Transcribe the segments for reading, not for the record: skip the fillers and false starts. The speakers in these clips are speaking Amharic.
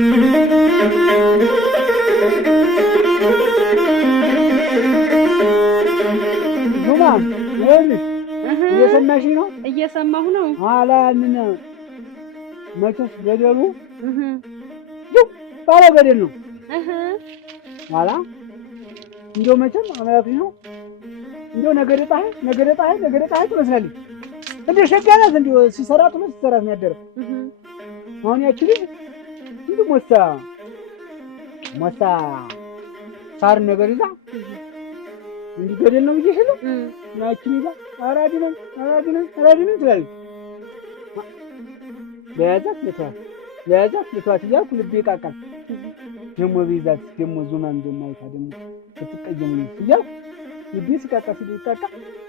ጁማ ይኸውልሽ እየሰማሽ ነው? እየሰማሁ ነው። ኋላ ያንን መቼስ ገደሉ ባለ ገደል ነው። ኋላ እንደው መቼም አምላክሽ ነው። እንደው ነገደ ፀሐይ ትመስላለች። እንደው ሸጋ ናት። እንደው ሲሰራት ነው የሚያደረው። አሁን ያቺ ልጅ እንደው ሞሳ ሳር ነገር ይዛ እንዲህ ገደል ነው ብዬሽ ነው። ናችን ይዛ አራድነን ትላለች። ለያዛት ልቷት እያልኩ ልቤ ቃቃል። ደግሞ ብይዛት ደግሞ ዙማን ደግሞ አይታ ደግሞ ስትቀየመኝ እያልኩ ልቤ ሲቃቃ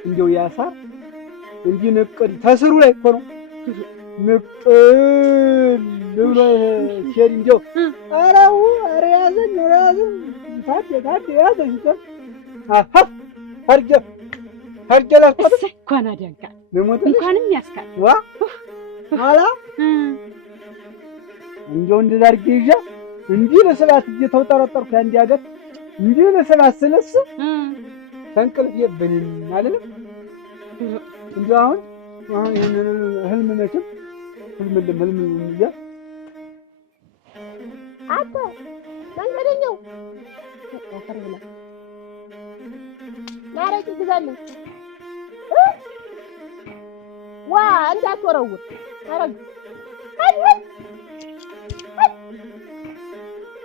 እንደው ያ ሳር እንዲህ ንቅል ተስሩ ላይ እኮ ነው ንቅል ብሎ ሲሄድ እንደው ኧረ ያዘኝ ታዴ ያዘኝ ሀርጀ ላስቆጥ እንኳን አደንቃል እንኳንም ያስካል ዋ ኋላ እንደው እንደዛ አድርጌ ይዣ እንዲህ ለሰባት እየተውጠረጠርኩ ያንዲ ሀገር እንዲህ ለሰባት ስለስ ተንቅልፍ የብንን አይደለም እንደው አሁን ይሄንን ህልም መቼም ህልም እያ አንተ መንገደኛው አፈርብላ ናረቂ ግዛልኝ ዋ እንዳትወረውር አረግ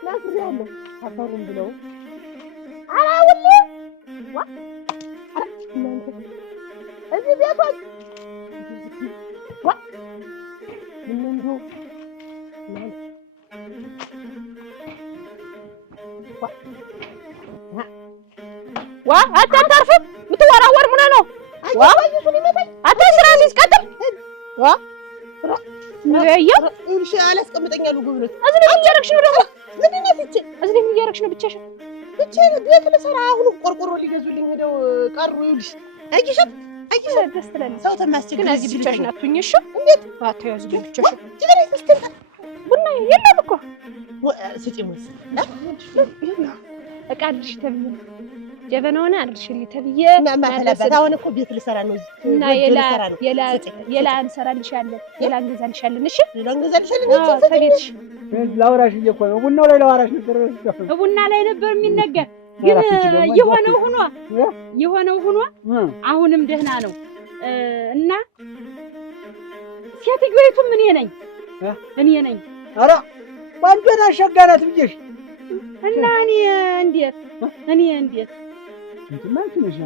ናፍሬያለሁ አፈሩን ብለው አራውል ዋ እናንተ እዚህ ቤቶች ዋ ምንንዶ ዋ አታርፍም የምትወራወር ምን ነው? ዋ አታስራ ሲስቀጥል ዋ ነየው እሺ አላስቀምጠኛሉ ጉብረት አዝነ እያረክሽ ነው ደግሞ ምንድነው ፍቼ አዝነ እያረክሽ ነው ብቻሽ ቤት ልሰራ አሁን ቆርቆሮ ሊገዙልኝ ሄደው ቀሩ ይልሽ አይኪሽት ደስ ትላለች ሰው ተማስቸግር ግን እዚህ ብቻሽን አትሁኝ እሺ እንዴት አታያዙ ብቻሽ ጅብሬ ተስተንታ ቡና የለም እኮ ስጪሙስ እቃ አድርሽ ተብዬ ጀበናውን አድርሽልኝ ተብዬ ማማለበት አሁን እኮ ቤት ልሰራ ነው እና የላ እንሰራልሻለን የላ እንገዛልሻለን እሺ የላ እንገዛልሻለን ተቤትሽ ላውራሽ እኮ ነው ቡናው ላይ ላውራሽ ነበር ቡና ላይ ነበር የሚነገር ግን የሆነው ሆኖ አሁንም ደህና ነው እና ሴትዮይቱም እኔ ነኝ ኧረ ባንተና ሸጋናት ብዬሽ እና እኔ እንዴት እንትማንሽ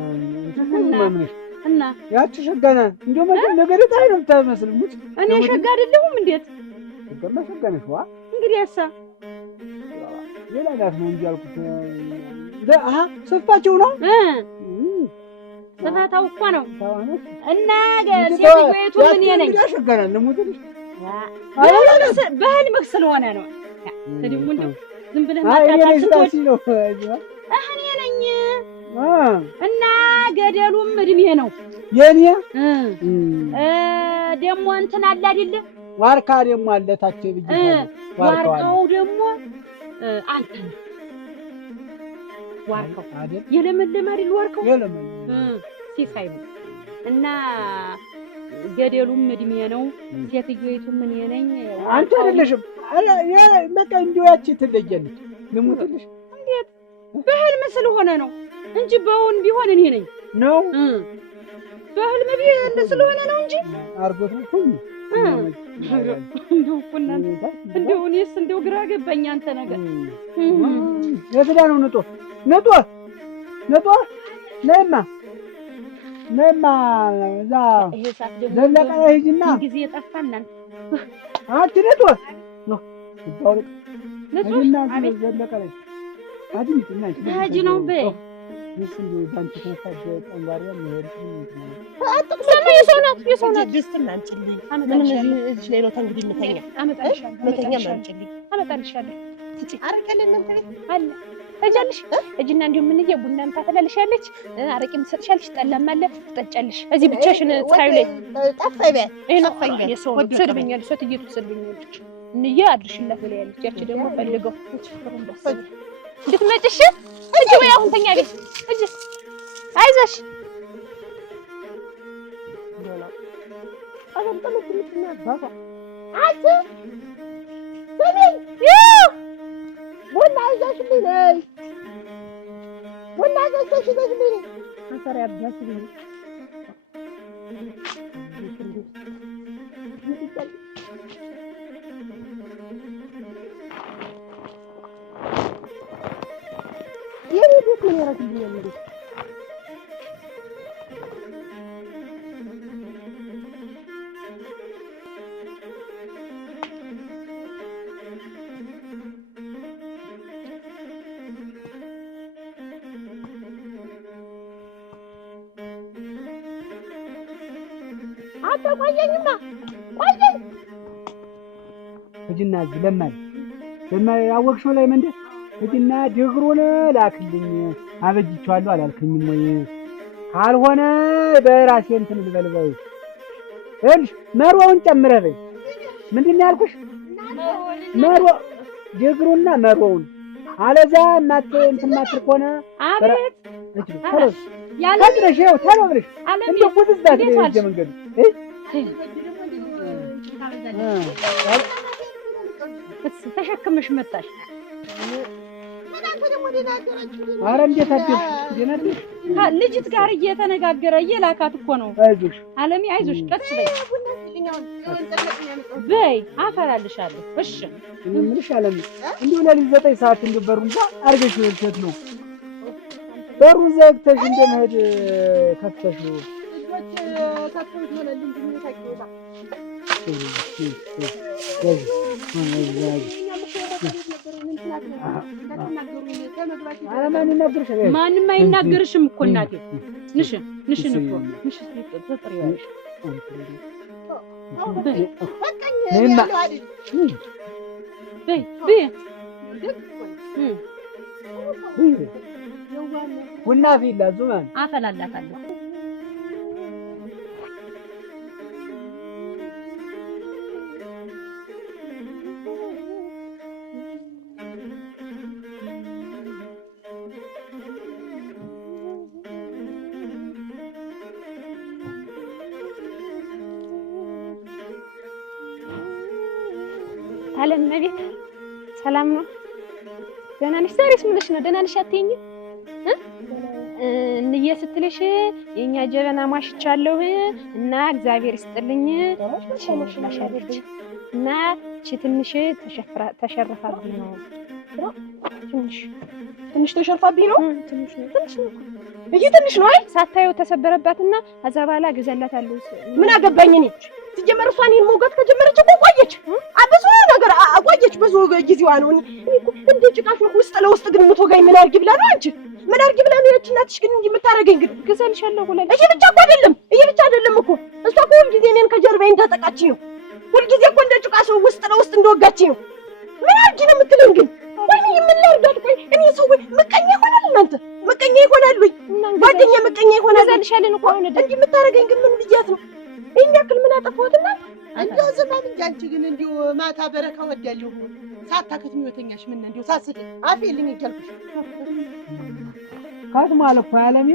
እና ያቺ ሸጋና እንደው ማለት ነገደ ታይ ነው የምታመስል ሙት እኔ ሸጋ አይደለሁም እንዴት ሸጋነሽ ዋ እንግዲህ ያሳ ሌላ ናት ነው እንጂ አልኩት ስፋቸው ነው ስፋታው እኮ ነው እና ሴትዮይቱ ምን ነኝ ሸጋና ለሞተልሽ በህልምህ ስለሆነ ነው ተዲሙ እንደው ዝም ብለህ ማጣጣት ነው እኔ ነኝ እና ገደሉም እድሜ ነው የኔ ደሞ እንትን አለ አይደል ዋርካ ደሞ አለ ታች ብዬ ዋርካው ደሞ አንተ ዋርካው አይደል የለመለመ አይደል ዋርካው ሲሳይ እና ገደሉም እድሜ ነው ሴትዮይቱም እኔ ነኝ አንተ አይደለሽም በቃ እንዲሁ ያቺ ትለየልሽ ልሙትልሽ እንዴት በህልም ስለሆነ ነው እንጂ በውን ቢሆን እኔ ነኝ ነው በህልም ቢሆን ስለሆነ ነው እንጂ አርጎት ነው እንደው እኔስ እንደው ግራ ገባኝ አንተ ነገር የትዳ ነው ነጦ ነማ እዛ ዘለቀ ሂጂና ጊዜ ጠፋና አንቺ ነጦ ነው ዘለቀ ላይ አዲምጥና ሀጂ ነው በይ ይስንዱ ባንቺ ተፈደ ጠንባሪያ ነው የሰው ናት ደስትና አንቺልኝ ምንም እዚህ ላይ ነው እንግዲህ መተኛ አመጣልሻለሁ አረቀለን እንተ አለ እጃልሽ እጅና እንዲሁ ምን ቡናም ታፈላልሻለች አረቂም ትሰጥሻለች ጠላም አለ ትጠጫለሽ እዚህ ብቻሽን ፀሐዩ ላይ ጠፋይ በይ ይሄ ነው የሰው ትሰድብኛለሽ ሰትየቱ ትሰድብኛለች እንዬ አድርሽላት ብለያለች። ያቺ ደግሞ ፈልገው እንድትመጭሽ እጅ ወይ አሁን ተኛ ቤት እጅ አይዞሽ አትቆየኝማ ቆየኝ እጅና ለማይ ያወቅሽው ላይ መንደር እጅና ድግሩን ላክልኝ አበጅቻለሁ አላልከኝም ወይ? ካልሆነ በራሴ እንትን ልበልበይ እልሽ መሮውን ጨምረህ በይ። ምንድን ነው ያልኩሽ? መሮ ድግሩና መሮውን አለዛ እንትን ማትር ከሆነ አቤት ያለሽ ይኸው ተሎ ብለሽ እንደ ቁጥጥት ነው መንገዱ ተሸክመሽ መጣሽ። ኧረ እንዴት አደርሽ? ደህና ነሽ? ልጅት ጋር እየተነጋገረ እየላካት እኮ ነው። አይዞሽ አለሚ አይዞሽ፣ ቀስ በይ በይ አፈላልሻለሁ። እሺ ምንሽ አለሚ እንዲሁ ለሊት 9 ሰዓት እንደው በሩን አርገሽ ልትሄድ ነው። በሩን ዘግተሽ እንደመሄድ ከፍተሽ ነው ማንም አይናገርሽም እኮ እናቴ። ንሽን እኮ ንሽ ተጥሪያለሽ በይ በይ ቡና ፊላ ዙማን አፈላላታለሁ። አለም ቤት ሰላም ነው? ደህና ነሽ? ዛሬስ ምንሽ ነው? ደህና ነሽ አትይኝም? እንዬ ስትልሽ የኛ ጀበና ማሽቻለሁ እና እግዚአብሔር ይስጥልኝ ትሽላሻለች እና ትንሽ ተሸርፋብኝ ነው። ትንሽ ተሸርፋብኝ ነው። ትንሽ ነው እሺ፣ ትንሽ ነው። አይ ሳታየው ተሰበረባትና ከዛ በኋላ ገዘላታለሁ። ምን አገባኝ እኔ። ሲጀመር እሷን ይሄን መውጋት ከጀመረች እኮ ቆየች። ብዙ ነገር ቆየች። ብዙ ጊዜዋ ነው። እኔ እኮ እንደ ጭቃሽ ውስጥ ለውስጥ ግን የምትወጋኝ ምን አድርጊ ብላ ነው? አንቺ ምን አድርጊ ብላ ነው? እናትሽ ግን እንዲህ የምታረገኝ ግን ገዘልሻለሁ ብላ እሺ። ብቻ እኮ አይደለም ብቻ አይደለም እኮ እሷ እኮ ሁልጊዜ እኔን ከጀርባዬ እንዳጠቃችኝ ነው። ሁልጊዜ እኮ እንደ ጭቃሽ ውስጥ ለውስጥ እንደወጋችኝ ነው። ምን አድርጊ ነው የምትለኝ ግን? ወይኔ ምን ላድርጋት? ቆይ እኔ ሰው ምቀኛ ይሆናል። እናንተ ምቀኛ ይሆናሉ። ጓደኛ ምቀኛ ይሆናል። ገዘልሻለን እኮ አሁን እንዲህ የምታረገኝ ግን ምን ብያት ነው? ይሄን ያክል ምን አጠፋሁትና? እንደው ዘማን እንጂ አንቺ ግን እንደው ማታ በረካ ወዳለሁ ሳታከት የሚወተኛሽ ምን እንደው ሳስቂ አፌልኝ እያልኩሽ ካትማለ እኮ አለሚ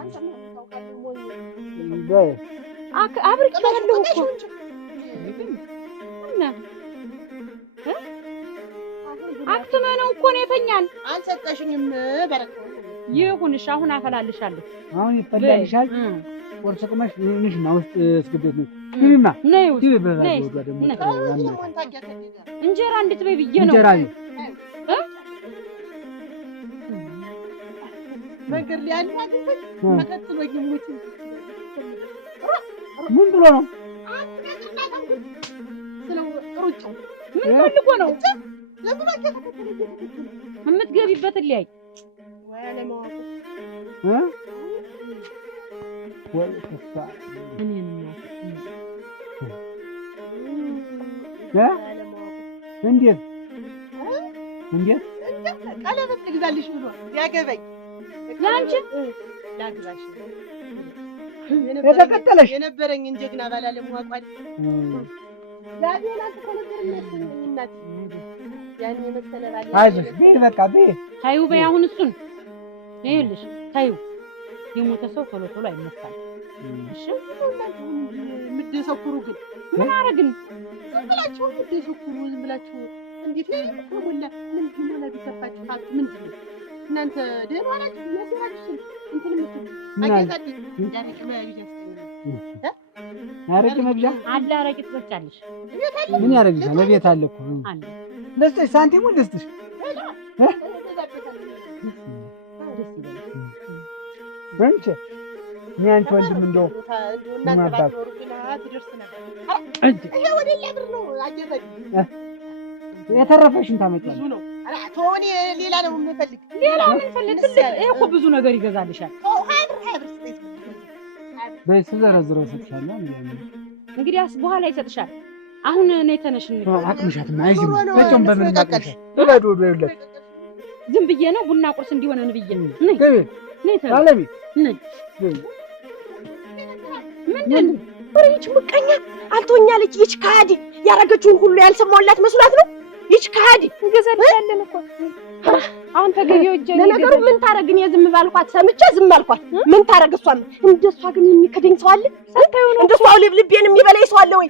አንተ ምን ታውቃለህ? ሞኝ በይ አብርቻለሁ እኮ እና አክትመነው እኮ ነው የተኛን። አልሰጠሽኝም በረካ ይሁንሽ። አሁን አፈላልሻለሁ። አሁን ይፈላልሻል። ቆርሶ ቅመሽ ንሽ ነው ውስጥ እስክደት ነው ይማ ነይ በዛ ደግሞ እንጀራ እንድትበይ ብዬ ነው። እንጀራ መንገድ ላይ ያለው አይደል? መከተል ወይ ሙት ምን ብሎ ነው? ስለው ሩጫው ምን ፈልጎ ነው? ለምን አከተከተለ? የምትገቢበት ላይ ወይ አለማወቅ ወይ ተስፋ እንዴት ቀለበት ትግዛልሽ ብሎ ያገበኝ ላንቺ ላግዛሽ የተከተለሽ የነበረኝ ጀግና ባላለም ዋቋል ዛሬውን አትከለከልነት እናት ያን የመሰለ ባለ አይዞሽ በይ በቃ በይ ታዩ በይ አሁን እሱን ይኸውልሽ ታዩ የሞተ ሰው ቶሎ ቶሎ አይነሳም እሺ ምትደሰኩሩ ግን ምን አረግን ዝም ብላችሁ ምትደሰኩሩ ዝም ብላችሁ እንዴት ነው ወላ ምን ሆነ ቢከፋችሁ ሀብት ምንድን ነው እናንተ ደህና ናችሁ ያሰራችሁ እንትን ምትል አገዛት እንዳረቅ ነው ያዩት አረቅ መግዣ አለ አረቅ ትበጫለሽ ምን ያረግሻል ለቤት አለ እኮ አለ ለስተሽ ሳንቲሙን ለስተሽ አንቺ ያን ወንድም እንደው እናንተ ባትኖሩ ግን ትደርስ ነበር አንቺ ይሄ ወደ ያድር ነው አገዛት የተረፈሽን ታመጫለሽ ብዙ ነው ቶኒ ሌላ ነው የምፈልግ ሌላ ምን ፈልግ ይሄ እኮ ብዙ ነገር ይገዛልሻል በይ ስዘረዝረው ሰጥሻለሁ እንግዲህ በኋላ ይሰጥሻል አሁን ነይ ተነሽ አቅምሻት ማይዝ በጨም በምን ታቀሽ ወለዶ ወለዶ ዝም ብዬ ነው ቡና ቁርስ እንዲሆነን ብዬ ነይ ነይ ታለቢ ነይ ምንድን ወሬች ምቀኛ አልቶኛለች ይች ካዲ ያረገችውን ሁሉ ያልሰማውላት መስሏት ነው ይች ካዲ እንገዛልሻለን እኮ አሁን ተገቢው እጄ ለነገሩ ምን ታረግን የዝም ባልኳት ሰምቼ ዝም አልኳት ምን ታረግ እሷም እንደሷ ግን የሚከደኝ ሰው አለ እንደሷ ልብልቤን የሚበላኝ ሰው አለ ወይ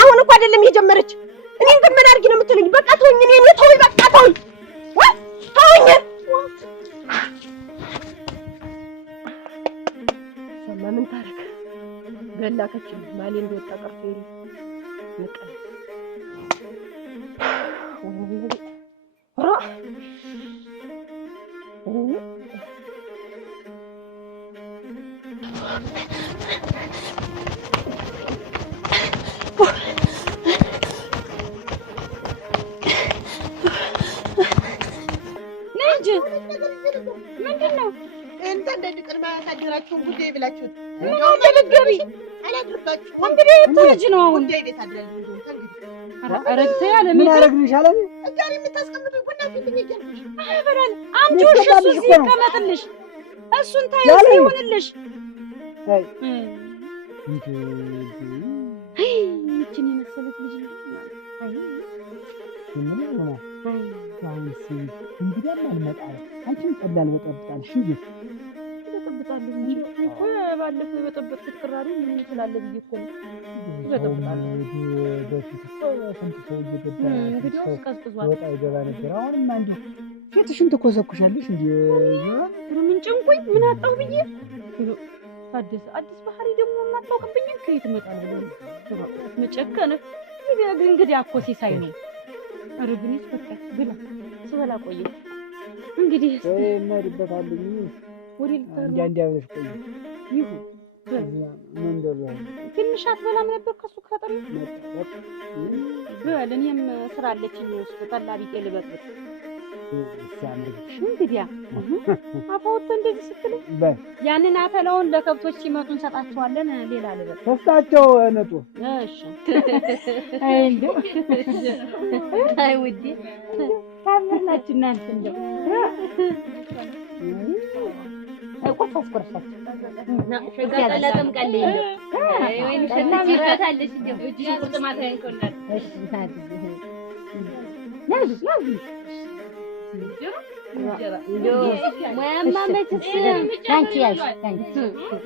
አሁን እንኳን አይደለም የጀመረች እኔን ግን ምን አድርጊ ነው የምትሉኝ በቃ ተውኝ እኔ ተውኝ በቃ ተውኝ ተውኝ ሰማ ምን ታረግ ገላከች ማሌ እንደወጣ ቀርቶ ይል ንቀል ምንድነው እንተ እንደድቅርማ ታደራችሁን ጉዳይ ብላችሁት ነው ተልገቢ አላድርባችሁ እንግዲህ ተጅ ነው ጉዳይ ቤት አድራል እንደው እንግዲህ አረግተ ያለ ምን አረግልሻል አለ እጋሪ የምታስቀምጡት ቡና ፊት ይገኛል አይበላል አምጪው እሱ እዚህ ይቀመጥልሽ እሱን ታዩ ይሆንልሽ አይ ይችን የመሰለች ልጅ አይ ምን ነው ሳይንስ እንግዲህ አልመጣም አንቺም ቀላል በጠብጣልሽ እንጂ በጠብጣለሁ እንጂ ባለፈው የበጠበጥኩት ቅራሪ ምን ይችላል ብዬ እኮ በጠብጣለሁ በፊት ስንት ሰው እየገባ እንግዲህ ቀዝቅዟል ወጣ ይገባ ነበር አሁንም አንዱ ፊትሽን ትኮሰኩሻለሽ እንዴ ምን ጭንቁኝ ምን አጣው ብዬ አዲስ ባህሪ ደግሞ ማጣውቅብኝ ከየት መጣል ብሎ መጨከነ እንግዲህ አኮ ሲሳይ ነው አረግኒስ በቃ ብላ ስበላ ቆየ እንግዲህ መርበታለኝ ወዲ አንድ ያብለሽ ቆየ ይሁን መንደር ትንሽ አትበላም ነበር ከሱ ከጠሪ በለኝም ስራ አለችኝ ውስጥ ጠላ ቢጤ ልበጥብጥ ሲያምርሽ እንግዲህ አፋውት እንደዚህ ስትል ያንን አፈላውን ለከብቶች ሲመጡ እንሰጣቸዋለን ሌላ ልበጥ ተስታቸው ነጡ እሺ አይ እንደው አይ ውዴ ታምናችሁ እናንተ እንደው ቆርሳችሁ ሸጋላ ተምቀልኝ እንደው ወይኔ ሸናም ይፈታልሽ እንደው እጅ ቁርጥማት ያንቆናል እሺ ያዝ ሙያማ መችስ አንቺ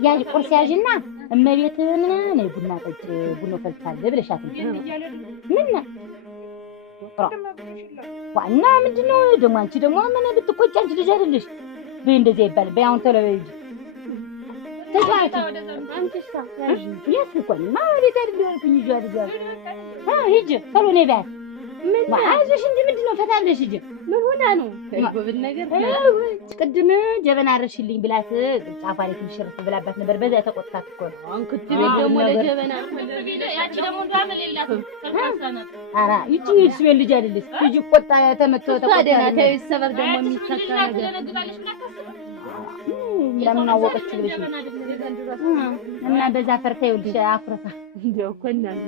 ያዥ ቁርስ ያዥና እመቤትህን ነይ ቡና ጠጭ ቡና ፈልታለ ብለሻት ምን ዋና ምንድነው ደግሞ አንቺ ደግሞ ምን ብትቆጭ አንቺ ልጅ አይደለሽ በይ እንደዚህ አይባል በይ አሁን ተለበይ ተሳት አንቺስ ታያዥ ያስቆል ማለት አይደለም ኩኝ ይያዝ ሂጅ ተሎ ነይ ባይ ምን አይዞሽ እንጂ ምንድነው ፈታለሽ እንጂ ምን ሆና ነው ጎብን ነገር ቅድም ጀበና አረሽልኝ ብላት ጻፋ ላይ ትሽርፍ ብላባት ነበር በዛ ተቆጣት እኮ አንክት ቤት ደግሞ ለጀበና ያቺ ደግሞ እንዳመለላት ተርፋሳናት አራ ይቺ ስሜን ልጅ አይደለች ልጅ ቆጣ ተመተው ተቆጣ ታዲያ ሰበር ደግሞ የሚተካ ነገር ለምን አወቀች ብለሽ እና በዛ ፈርታ ይልሽ አፍረታ እንደው እኮ እናንተ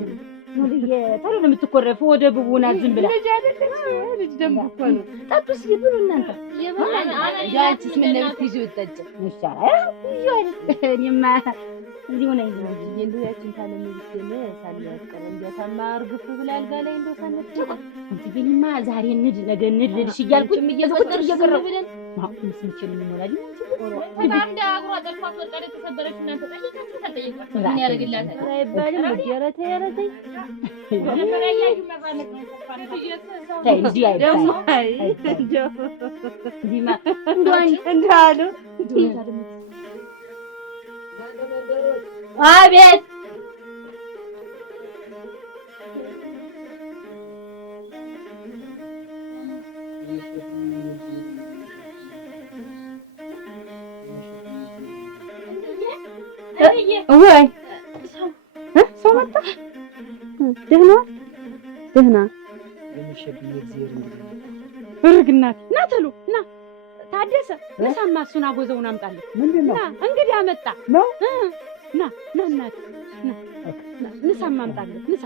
ሙልዬ ታዲያ ነው የምትኮረፈ ወደ ብቡና ዝም ብላ ልጅ አይደለች ልጅ ደም እኮ ነው ጠጡ እስኪ ብሉ እናንተ ያቺስ ምን ለምትይዙ ወጣች ይሻላል እኔማ እዚሁ ነኝ እንጂ እንደው ያችን ታለም ልጅ ሳልያቀረ እንጀታማ እርግፍ ብላ አልጋ ላይ እንደው ሳንጥቅ እንጂ ቢኒማ ዛሬ እንድ ነገ እንድ ልልሽ እያልኩኝ እየዘወትር እየቀረብ ብለን ማቁስ ምንችል እንሞላል በጣም ዳግሯ ጠልፋት ወጣለ ተሰበረች እናንተ ጠይቃችሁ ተጠይቋት ምን ያረግላታል አይባልም ወዲያረተ ያረተ ነበር ያያዩ መባነቅ ታይ እንጂ አይደለም አይ ዲማ እንዳሉ አቤት ወይ ሰው መጣ ደህና ደህና የምሸብኝ እግዚአብሔር ብርግናት ና ተሉ ና ታደሰ ለሳማ እሱን አጎዘውን አምጣልኝ ምንድነው ና እንግዲህ አመጣ ነው ና እናት ና ንሳማ አምጣልኝ ንሳ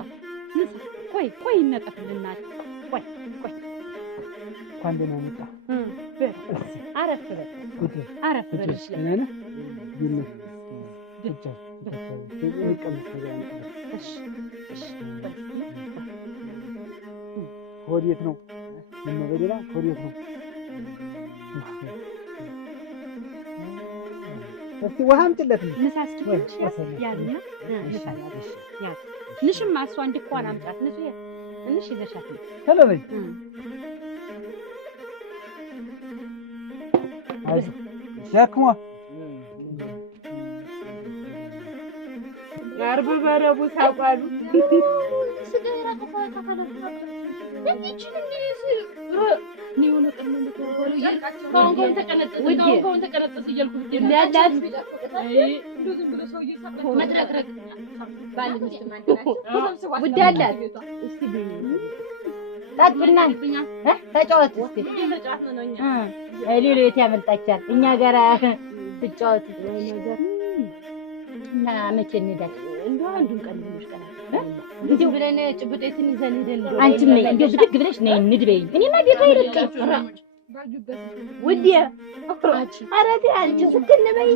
ቆይ ይነጠፍልናት ቆይ እንኳን ደህና መጣ አረፍ በል ነነ ወዴት ነው በሌላ ወዴት ነው እስቲ ውሃ አምጪለት ንሳስኪ ያልና ንሽማ እሷ እንድኳን አምጣት ንሽ ይዘሻት ነው ሄሎ በይ አይዞህ ዳክሟ አርብ በረቡ ሳቋሉ ስገራ ተፈታፈለ እንዴት ያመልጣቻል እኛ ጋር ትጫወት ነገር እና መቼ እንሄዳለን እንደው አንዱን ቀን ልጅ ቀን እንዴ ብለን ጭብጤትን ይዘን ሄደን አንቺ ነኝ እንዴ ብድግ ብለሽ ነይ እንድበይ እኔማ ቤት አይደለም ውዴ አረቴ አንቺ ስክን በይ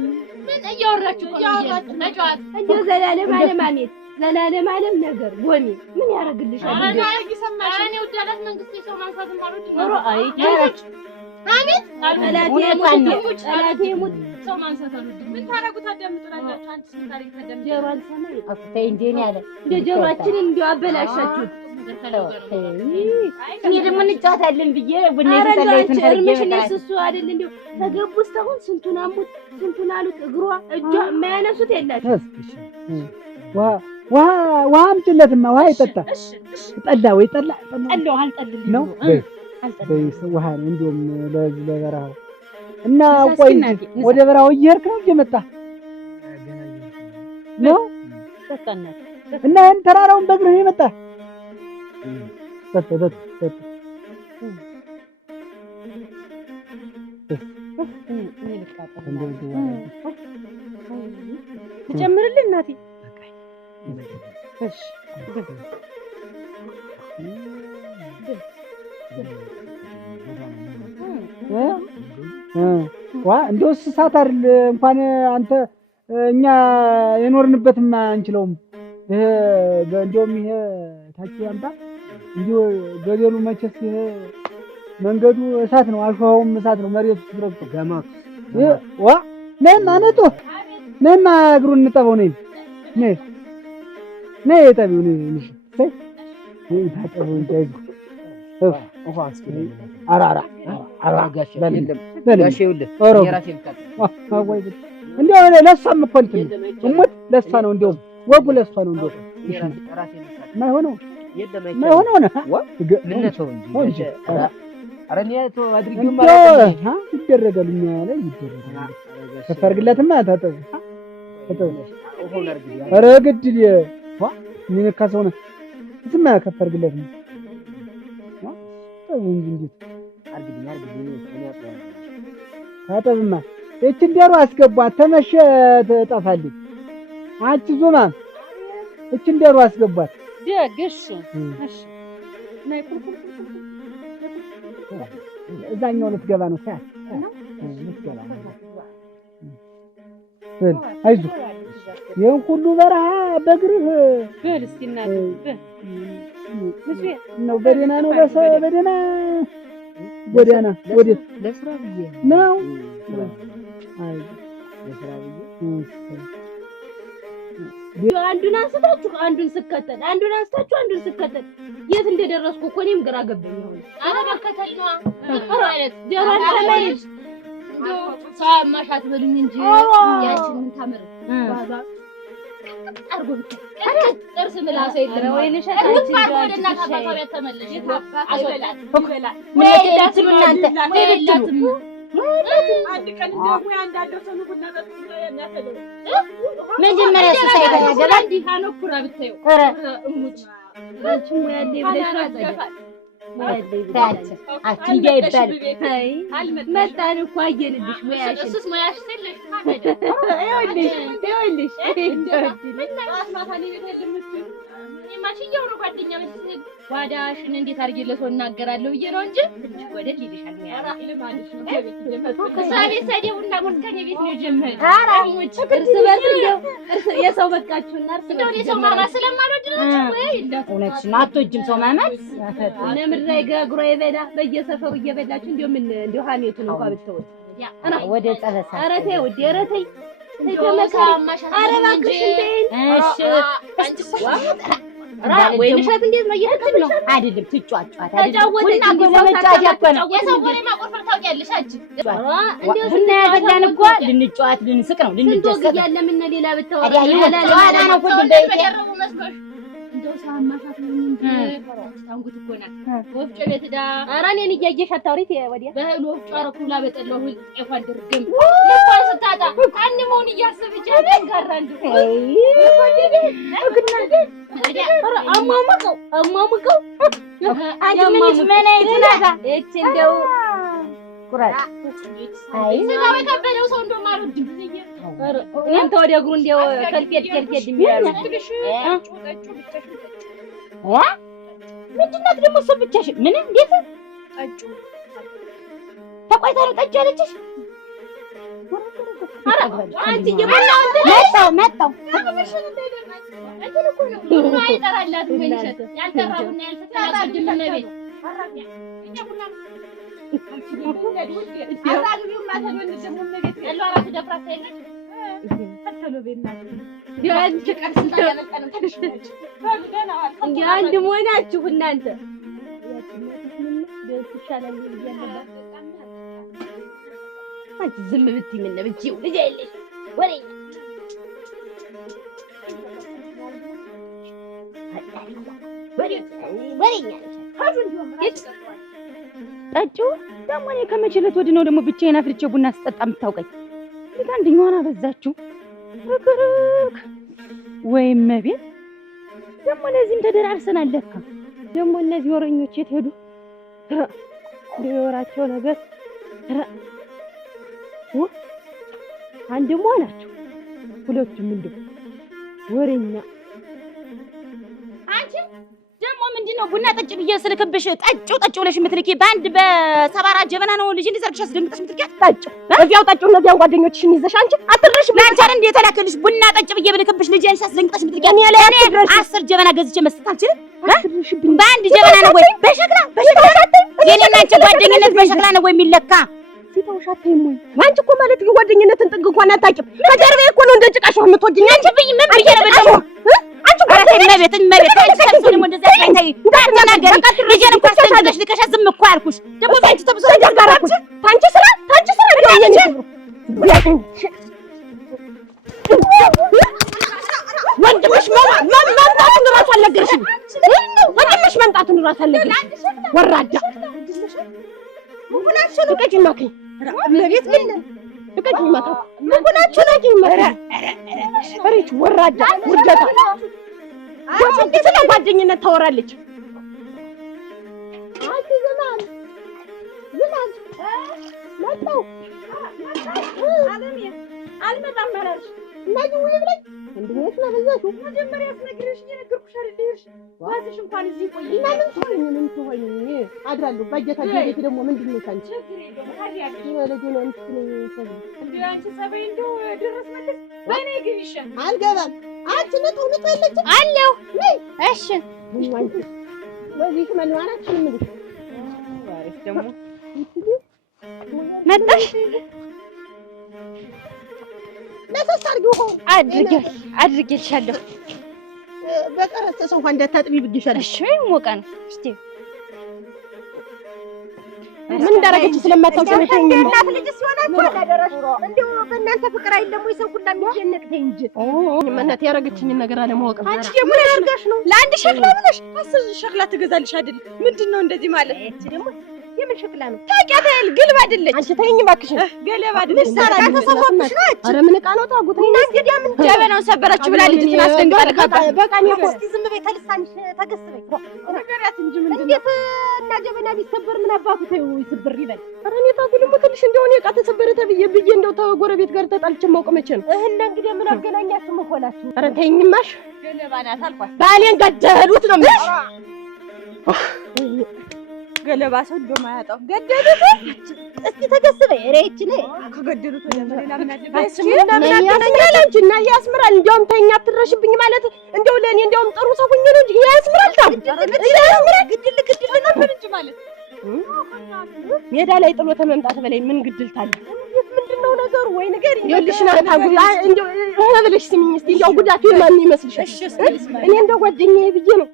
ምን እያወራችሁ ነጫት እንዴ ዘላለም ዓለም ነገር ጎኒ ምን ያረግልሻል እንዴ አረጋጊ ሰማሽ እኔ ወዳላት መንግስት ሰው ማንሳት ማለት ነው አይ ታረች አቤት ጠላቴ ሙት ሰው ማንሳት አሉ ምን ታረጉት አዳምጡላችሁ አንቺ ታሪክ ታዳምጡ ጀሮ አልሰማኝ አፍታይ እንዴ ያለ እንደ ጀሮአችን እንዲው አበላሻችሁት እኔ ደግሞ እንጫወታለን ብዬ ቡና ተጠለይተን ተርገሽ እሱ አይደል እንዴ ተገቡ እስካሁን ስንቱን አሙት ስንቱን አሉት እግሯ እጇ የማያነሱት የላችሁ ውሃ አምጪለትማ ውሃ ይጠጣ ጠላ ወይ ጠላ ጠላው አልጠልልኝ ነው በይስ ውሃ ነው እንደውም ለበረሃው እና ቆይ ወደ በረሃው እየሄድክ ነው እየመጣ ነው ተጠናት እና ያን ተራራውን በእግርህ የመጣ ተተተተ ትጨምርልኝ እናቴ እሺ እንደው እሳት አይደል እንኳን አንተ እኛ የኖርንበትም አንችለውም እንደውም ይሄ ታች ያምጣ እንዲሁ ገደሉ መቼስ ይሄ መንገዱ እሳት ነው አሸዋውም እሳት ነው መሬቱ ትረግጦ ገማቱ ነይማ ነጦ ነይማ እግሩን እንጠበው ነይ ጠቢው ነይ ታጠበው እንጂ እንደው ለእሷም እኮ እንትን እሙት ለእሷ ነው እንደውም ወጉ ለእሷ ነው እንደው የማይሆነው ይደረጋል እኛ ላይ ይደረጋል ከፍ አድርግላትማ ታጠብ ኧረ ግድ የሚነካ ሰው ነህ ዝም ከፍ አድርግላት ነው እንዴት ታጠብማ እቺን ደሩ አስገቧት ተመሸ ትጠፋለች አንቺ ዙማ እቺን ደሩ አስገቧት ደግ እሺ ናይ እዛኛው ልትገባ ነው ሳያ ልትገባ ነው አይዞህ ይሄን ሁሉ በረሃ በእግርህ በል እስኪ እናት ነው በደህና ነው በደህና ጎዳና ወዴት ለስራ ብዬ ነው አይ ለስራ ብዬ አንዱን አንስታችሁ አንዱን ስከተል አንዱን አንስታችሁ አንዱን ስከተል የት እንደደረስኩ እኮ እኔም ግራ ገባኝ። አረ በከተል ነው ማለት ጀራን ተመልሽ እንደው ሳማሻት በሉኝ እንጂ ያችን ምን ታምር ባባ አርጎ አረ ጥርስ ምላስ የለም ወይኔ ሸታች ወደና ካፋታው ተመለሽ አስወጣት ይበላል ወይዳችሁ እናንተ ወይላትም አንድ ቀን እንደው ያንዳደሰኑ ቡና ጠጡ ያናፈለው መጀመሪያ ሳይታ ያገባ እንዴ አነኩራ ብታዩ አረ እሙጭ አንቺም ያለ ብለሽ አጣ አትንዴ ይባል አይ መጣን እኮ አየንልሽ ሙያሽ እሱስ ሙያሽ ስለሽ ታመደ ይኸውልሽ አስማታኒ ቤተልምት ማሽያው ነው ጓደኛ መስል ጓዳሽን እንዴት አድርጌ ለሰው እናገራለሁ ብዬ ነው እንጂ ትንሽ ወደድ ይልሻል ሙያ ለማለሽ ነው ከቤት ጀመርኩ ከሳቤ ሰዴውና ሙስከኝ ቤት ነው ጀመረ ኧረ ሙጭ እርስ በርስ እንደው የሰው በቃችሁና እርስ እንደው የሰው ማማ ስለማልወድ ነው ወይ እውነትሽ ነው አትወጂም ሰው ማማት ለምድራይ ጋግሮ ይበላ በየሰፈሩ እየበላችሁ እንደው ምን እንደው ሀሜቱን እንኳን ብትወጥ ወደ ጸበሳ ኧረ ተይ ወደ ኧረ ተይ ኧረ እባክሽ እሺ ወይንሸት እንዴት ነው እየተከተለ ነው አይደለም ትጫጫታ አይደለም ቡና ለመጫወት እኮ ነው የሰው ወሬ ማቆርፈር ታውቂያለሽ አንቺ ቡና ያደላን እኮ ልንጫወት ልንስቅ ነው ልንደሰት ያለ ምን ሌላ ብታወራ ያላ ነው ሁሉ በየረቡ መስኮሽ እንደው ሳማሻት ነው እንጂ ታንጉት እኮ ናት ወፍጮ ቤት ዳ ኧረ እኔን እያየሽ አታውሪት ወዲያ በህል ወፍጮ አረኩላ በጠለው ይፋን ድርግም ይፋን ስታጣ አንሞን እያሰበች ጋራ እንደው አማሙቀው አንቺ ምን ይስመናይቱ ናታ እቺ እንደው ኩራት አይ ስለው ከበደው ሰው እንደው ማሩድ እኔም ተወዲያ እግሩ እንደው ከልኬት የሚያሉ ምንድነው ደግሞ እሱ ብቻሽ ምን እንዴት ጠጩ ተቆይታ ነው ጠጭ ያለችሽ አረ አንቺ የማናው መጣው ቡና ይጠራላት ወይንሸት ያልተራቡና ያልተጠራቀም ለቤት እኛ ቡና አራግቢው ማተበን ደግሞ ለቤት ያለው አራቱ ደፍራታ የለች ተተሎ ቤናት ያንቺ ቀርስ ታያለቀን ተሽነች እንዴ አንድ ሞናችሁ እናንተ ይሻላል ይያለባት አንቺ ዝም ብትይ ምን ነብጂው ልጅ አይልሽ ወሬ ጠጩ ደግሞ እኔ ከመቼ ዕለት ወዲህ ነው ደግሞ ብቻዬን አፍልቼ ቡና ስጠጣ የምታውቀኝ? እንዴት አንደኛዋን አበዛችሁ? እግርክ ወይም መቤት ደግሞ ለዚህም ተደራርሰናል። ለካ ደግሞ እነዚህ ወረኞች የት ሄዱ? የወራቸው ነገር አንድ መሆናቸው ሁለቱም እንደው ወሬኛ ምንድነው ቡና ጠጭ ብዬ ስልክብሽ ጠጭ ብለሽ የምትልኪ በአንድ በሰባራ ጀበና ነው ልጅ እንዲዘርግሽ አስደንግጠሽ የምትልኪ ጠጭ እዚያው እነዚያው ጓደኞችሽን ይዘሽ አንቺ አትድረሽ ላንቺ አይደል እንደ የተላከልሽ ቡና ጠጭ ብዬ ብልክብሽ ልጅ አንቺ አስደንግጠሽ የምትልኪ እኔ 10 ጀበና ገዝቼ መስጠት አልችልም በአንድ ጀበና ነው ወይ በሸክላ የኔና አንቺ ጓደኝነት በሸክላ ነው ወይ የሚለካ ሲታውሻተኝ ወይ አንቺ እኮ ማለት የጓደኝነትን ጥግ እንኳን አታውቂም ከጀርባዬ እኮ ነው እንደ ጭቃሽ የምትወጂኝ አንቺ ብይ ምን ብዬ ነው መቤት አንቺ እንደዛ ታይታይ እንዳትናገሪ ልጄን እንኳን አስተንግደሽ ልከሻ ዝም እኮ አልኩሽ። ደግሞ ባንቺ ተብሶ ተጋራኩሽ ታንቺ ስራ ወንድምሽ መምጣቱን እራሱ አልነገርሽም። ወንድምሽ መምጣቱን እራሱ አልነገርሽም። ወራዳ ምንኩናችሁ ነው ቀጭማከ መቤት ምን ቀጭማታ ምንኩናችሁ ነው ቀጭማታ ወራዳ ውርደታ እንዴት ነው ጓደኝነት ታወራለች? አንቺ ዘማን መጣው አለሜ አልመጣም ማለት ነው። ወይ ብለኝ እንዴት በዛችሁ መጀመሪያ አስነግረሽ እየነገርኩሽ አይደልሽ? ዋዝሽ እንኳን እዚህ ቆይ እና ምን ትሆኝ አድራለሁ። ባጀታ ቤት ደግሞ ምንድን ነው ታንቺ? ችግር የለውም። ታዲያ ይወለዱና እንትን ሰው እንዴ አንቺ ሰበይ እንደው ድረስ መልስ በእኔ ግን ይሻል። አልገባም። አንቺ ነው ያለች አለው ነይ። እሺ አንቺ በዚህ መልማናችን ምን ልሽ ባሪፍ ደግሞ መጣሽ ለተሳርጊው ሆ አድርጌልሻለሁ። በቀረሰ ሰው እንኳን እንዳታጥቢ ብዬሻለሁ። እሺ ሞቀ ነው። እስቲ ምን እንዳረገች ስለማታውቂ ነው። እናት ልጅ ሲሆናችሁ አላደረሽ እንደው በእናንተ ፍቅር አይደለም ወይ ሰው ሁላ የሚደነቅ ተይ እንጂ እናት ያረገችኝን ነገር አለማወቅ። አንቺ ደግሞ ያርጋሽ ነው ለአንድ ሸክላ ብለሽ 10 ሸክላ ትገዛልሽ አይደል? ምንድነው እንደዚህ ማለት? እቺ ደግሞ የምን ሸክላ ነው? ታውቂያታል። ግልብ አይደለች። አንቺ ተይኝ እባክሽን። ገለባ አይደለች። ሰራ ተሰፋብሽ ነው። ኧረ ምን ዕቃ ነው ታጉት? እና እንግዲህ ምን ጀበናውን ሰበራችሁ ብላ ልጅ አስደንግጣለች። በቃ ነው እኮ እስቲ ዝም በይ ተልሳንሽ ተገስበይ ነገራት እንጂ ምን እንዴት እና ጀበና ቢሰበር ምን አባቱ ተይው ይስበር ይበል። ኧረ እኔ ታጉልም ትልሽ እንደው እኔ ዕቃ ተሰበረ ተብዬ እንደው ተጎረቤት ጋር ተጣልቼ ማውቅ መቼ ነው? እና እንግዲህ ምን አገናኛችሁ መሆናችሁ? ኧረ ተይኝማሽ ገለባ ናት አልኳት። ባሌን ገደሉት ነው ምን ገለባ ሰው እንደማያጣው ገደሉት። እስቲ ተገስበይ እሬች ነይ ከገደሉት ወደ ሌላ ምን አደረገ? እስኪ እና ያስምራል። እንደውም ተኛ አትረሽብኝ ማለት እንደው ለኔ እንደውም ጥሩ ሰው ሁኚ ነው እንጂ ያስምራል። ያስምራል ግድል ነበር እንጂ ማለት ሜዳ ላይ ጥሎ ተመምጣት በላይ ምን ግድል ታለ? ምንድነው ነገሩ? ወይ ነገር ይልሽ ነው ታጉ እንደው ብለሽ ስሚኝ እስቲ እንደው ጉዳቱ የማን ይመስልሻል? እኔ እንደው ጓደኛዬ ብዬ ነው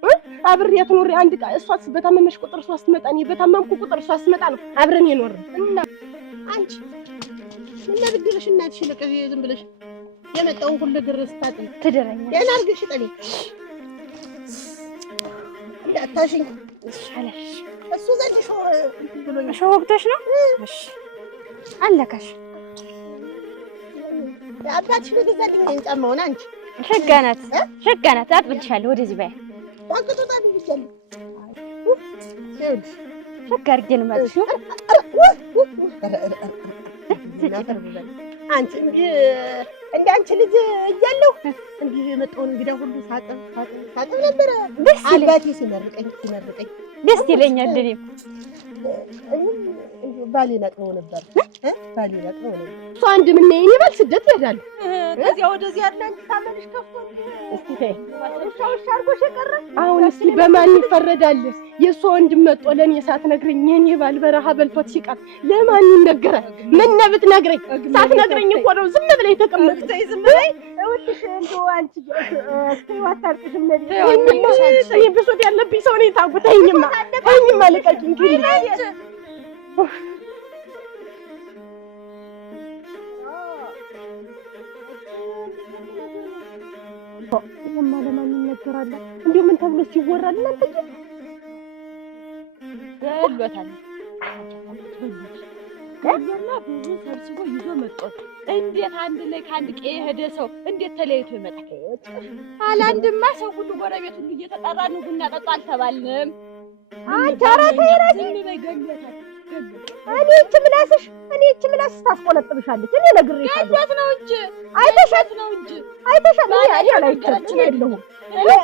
አብሬያት ኖሬ አንድ ቃ እሷስ በታመመሽ ቁጥር እሷ ስትመጣ እኔ በታመምኩ ቁጥር እሷ ስትመጣ ነው አብረን የኖር እና አንቺ ምን ብድርሽ እናትሽ ለቀይ ዝም ብለሽ የመጣውን ሁሉ ድረስ ታጥይ ትደረኛ የና አርግሽ ጠሊ እንዳታሽኝ እሻለሽ እሱ ዘንድ ሾ ወቅቶሽ ነው። እሺ አለካሽ አባትሽ ለገዛልኝ እንጫማውን አንቺ ሸጋናት አጥብልሻለሁ። ወደዚህ በይ ታንከቶታ ልጅል ሸጋ አድርጌን ማለት ነው። አንቺ እንደ አንቺ ልጅ እያለሁ እንዲህ የመጣውን እንግዳ ሁሉ ሳጥብ ነበረ። አባቴ ሲመርቀኝ ደስ ይለኛል። ባሌ ነቅለው ነበር እሱ አንድ ምን ነኝ ይባል ስደት ይሄዳል። ከዚያ ወደዚህ ያለ አንቺ ታመንሽ ከፍቶ እስቲ ተይ ውሻ አርጎሽ የቀረ አሁን እስቲ በማን ይፈረዳል? የእሱ ወንድም መጥቶ ለኔ ሳትነግረኝ የኔ ባል በረሃ በልቶት ሲቀር ለማን ይነገራል? ምን ነብት ነግረኝ ሳትነግረኝ እኮ ነው ዝም ብለህ ተቀመጥክ። ተይ ዝም በይ እውልሽ እንደው አንቺ ዋታርቅሽም ነብይ እኔ ብሶት ያለብኝ ሰው ነኝ። ታጉተኝማ ለቀቂኝ እንግዲህ ለማን ይነገራል? እንዴ ምን ተብሎ ሲወራል? እናንተ ገሎታል ገሎና ብዙ ሰብስቦ ይዞ መጥቷል። እንዴት አንድ ላይ ከአንድ ቀይ ሄደ ሰው እንዴት ተለይቶ ይመጣል? አላንድማ ሰው ሁሉ ጎረቤት ሁሉ እየተጠራ ነው ቡና ጠጣ አልተባልንም። አንቺ አራቴ ዝም በይ ገሎታል። እኔ እቺ ምላስሽ ታስቆለጥብሻለች። እኔ ነግሬሻለሁ። ገሎት ነው እንጂ አይተሻት ነው እንጂ አይተሻት ነው ያላይቻችሁ የለውም።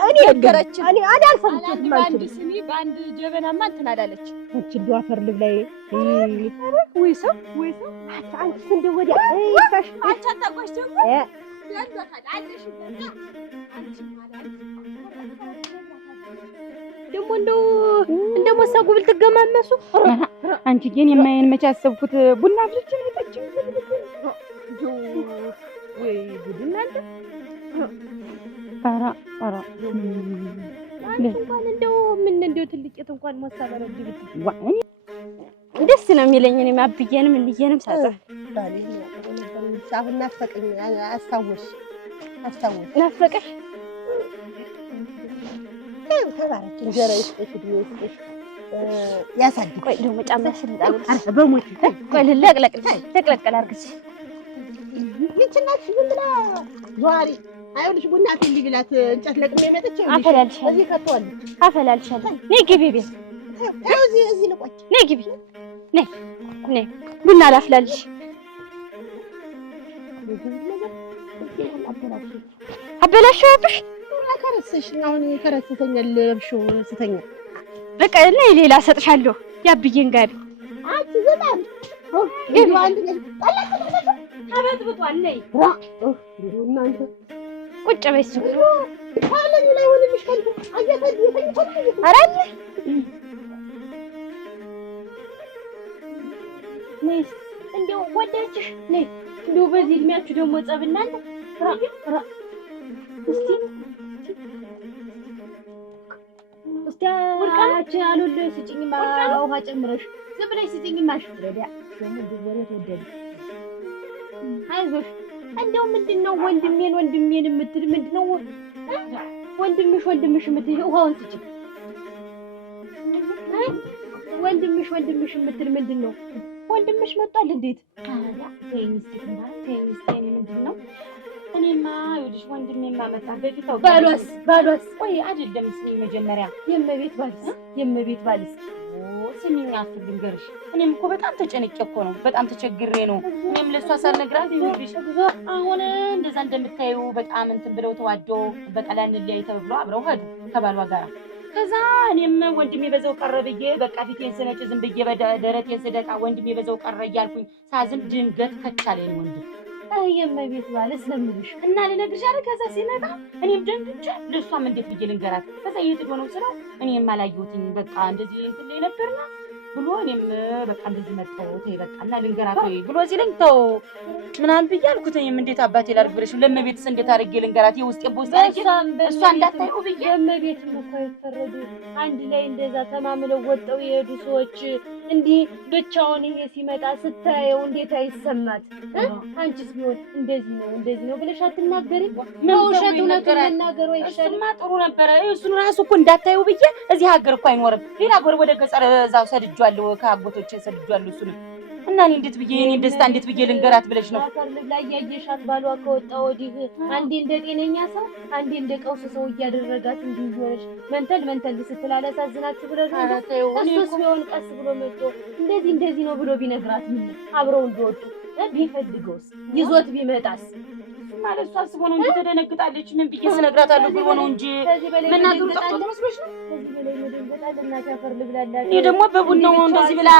እኔ ነገረች እኔ አልሰምኩትም ማለት አንድ ስኒ በአንድ ጀበናማ እንትን አላለች። እቺ እንደው አፈር ልብላይ ወይ ሰው አንቺ እንደ ወዲያ ይፋሽ አንቺ አታቆሽ ደግሞ ገሎታል አለሽ በቃ አንቺ ማለት ደግሞ እንደ ሞሳጉ ብልትገማመሱ አንቺ ግን የማይን መቼ አሰብኩት ቡና አፍልቼ ነው ጠጭ ወይ ጉድ እናንተ ኧረ እንኳን እንደው ትልቄት እንኳን ሞሳ በረድ ብትይ ደስ ነው የሚለኝ። እኔ ማብዬንም እንልየንም ሳጠፍ አሁን ናፈቀኝ። አስታወሽ ናፈቀሽ ተባረክ እንጀራ ይስጥሽ ይስጥሽ ያሳድግ። ቆይ ደግሞ ጫማሽን ጣልሽ በሞት ቆይ ለቅለቅ አርግሽ ይችላል ዝም ብላ ዟሪ አይውልሽ ቡና አፍልይ ብላት እንጨት ለቅሜ መጥቼ አፈላልሽ እዚህ ከተዋለች አፈላልሻለሁ። ነይ ግቢ ቤት እዚህ ልቆይ። ነይ ግቢ ነይ ቡና ላፍላልሽ አበላሽብሽ ከረሰሽ አሁን ከረሰተኛል ለብሽው ስተኛ በቃ ሌላ ሰጥሻለሁ ያብዬን ጋር አንቺ ዘጣን ይሄ አንድ ነው አበጥብጧል ነይ እናንተ ቁጭ በይ እሱ ካለኝ ላይ ሆነልሽ ከንቱ አያታል የተኝቷል አራል ነይ እንደው ወዳችሽ ነይ እንደው በዚህ እድሜያችሁ ደግሞ ጸብ እናንተ እስቲ ወርቃች አሉል ስጭኝ ውሃ ጨምረሽ ዝም ብለሽ ስጭኝ ማሽ ወዲያ ደግሞ ወሬ ተወደደ አይዞሽ እንደው ምንድነው ወንድሜን የምትል ምንድነው ወንድምሽ የምትል ውሃውን ስጭኝ ወንድምሽ የምትል ምንድነው ወንድምሽ መጣል እንዴት ተይኝ ምንድነው እኔማ ይኸውልሽ ወንድሜማ መጣ በፊት ባሏስ ቆይ አይደለም ስሚ መጀመሪያ የመቤት ባልስ ስሚኝ አትልንገርሽ እኔም እኮ በጣም ተጨንቄ እኮ ነው በጣም ተቸግሬ ነው እኔም ለሷ ሳልነግራት ይኸውልሽ አሁን እንደዛ እንደምታዩ በጣም እንትን ብለው ተዋደው በቃ ላንለያይ ተብሎ አብረው ሄዱ ከባሏ ጋር ከዛ እኔም ወንድሜ በዛው ቀረ ብዬ በቃ ፊቴን ስነጭ ዝም ብዬ በደረቴን ስደቃ ወንድሜ በዛው ቀረ እያልኩኝ ሳዝን ድንገት ከቻለኝ ወንድም የመቤት ባለስ ለምንሽ እና ልነግርሽ አይደል ከዛ ሲመጣ እኔም ደንግጬ ለሷም እንዴት ብዬ ልንገራት ከዛ የት ሆነው ስለው እኔም አላየሁትኝ በቃ እንደዚህ እንትን ላይ ነበርና ብሎ እኔም በቃ እንደዚህ መጣሁ ተይ በቃ እና ልንገራት ወይ ብሎ ሲለኝ ተው ምናምን ብዬ አልኩት እኔም እንዴት አባቴ ላድርግ ብለሽ ለመቤትስ እንዴት አድርጌ ልንገራት የውስጤን ቦስጥ አድርጌ እሷ እንዳታየው ብዬ ለመቤትም እኮ ይፈረዱ አንድ ላይ እንደዛ ተማምለው ወጣው የሄዱ ሰዎች እንዲህ ብቻውን ይሄ ሲመጣ ስታየው እንዴት አይሰማት አንቺስ ቢሆን እንደዚህ ነው ብለሽ አትናገሪ ነው ሸቱ ነገር ወይ እሱማ ጥሩ ነበረ እሱን ራሱ እኮ እንዳታየው ብዬ እዚህ ሀገር እኮ አይኖርም ሌላ ሀገር ወደ ገጠር እዛው ሰድጇለሁ ከአጎቶቼ ሰድጇለሁ እሱን እና እኔ እንዴት ብዬ እኔ ደስታ እንዴት ብዬ ልንገራት ብለሽ ነው ላይ ያየሻት ባሏ ከወጣ ወዲህ አንዴ እንደ ጤነኛ ሰው አንዴ እንደ ቀውስ ሰው እያደረጋት እንዲሆነሽ መንተል ስትል አላሳዝናችሁ ብለሽ እሱስ ቢሆን ቀስ ብሎ መጥቶ እንደዚህ ነው ብሎ ቢነግራት ምን አብረው እንደወጡ ቢፈልገውስ ይዞት ቢመጣስ ማለት እሷ አስቦ ነው እንጂ ተደነግጣለች ምን ብዬ ስነግራታለሁ ብሎ ነው እንጂ መናገሩ ጠፍቶ መስሎሽ ነው ከዚህ በላይ መደንገጣል እና ታፈር ልብላላት ይሄ ደግሞ በቡናው እንደዚህ ብላ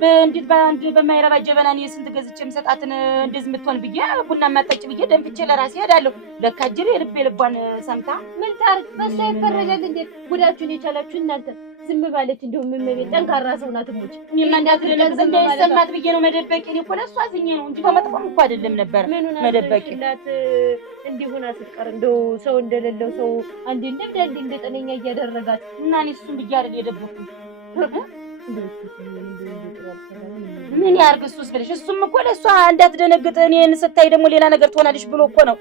በእንዴት ባንድ በማይረባ ጀበና ነው ስንት ገዝቼ መስጣትን እንደዚህ ምትሆን ብዬ ቡና ማጣጭ ብዬ ደንፍቼ ለራሴ ሄዳለሁ ለካጅሬ ልቧን ሰምታ ምን ታርክ በሷ ይፈረጃል እንዴ ጉዳችሁን የቻላችሁ እናንተ ዝም ባለች እንደውም መመቤት ጠንካራ ሰው ናት ሞች እኔማ እንዳትደነግጥ እንደሰማት ብዬ ነው መደበቅ እኔ እኮ ለሷ አዝኜ ነው እንጂ በመጥፎም እኮ አይደለም ነበር መደበቅ እንዲሁን አስቀር እንደው ሰው እንደሌለው ሰው አንዴ እንደጠነኛ እያደረጋት እና እኔ እሱን ብዬ አይደል የደበኩኝ ምን ያርግ እሱስ ብለሽ እሱም እኮ ለሷ እንዳትደነግጥ እኔን ስታይ ደግሞ ሌላ ነገር ትሆናለሽ ብሎ እኮ ነው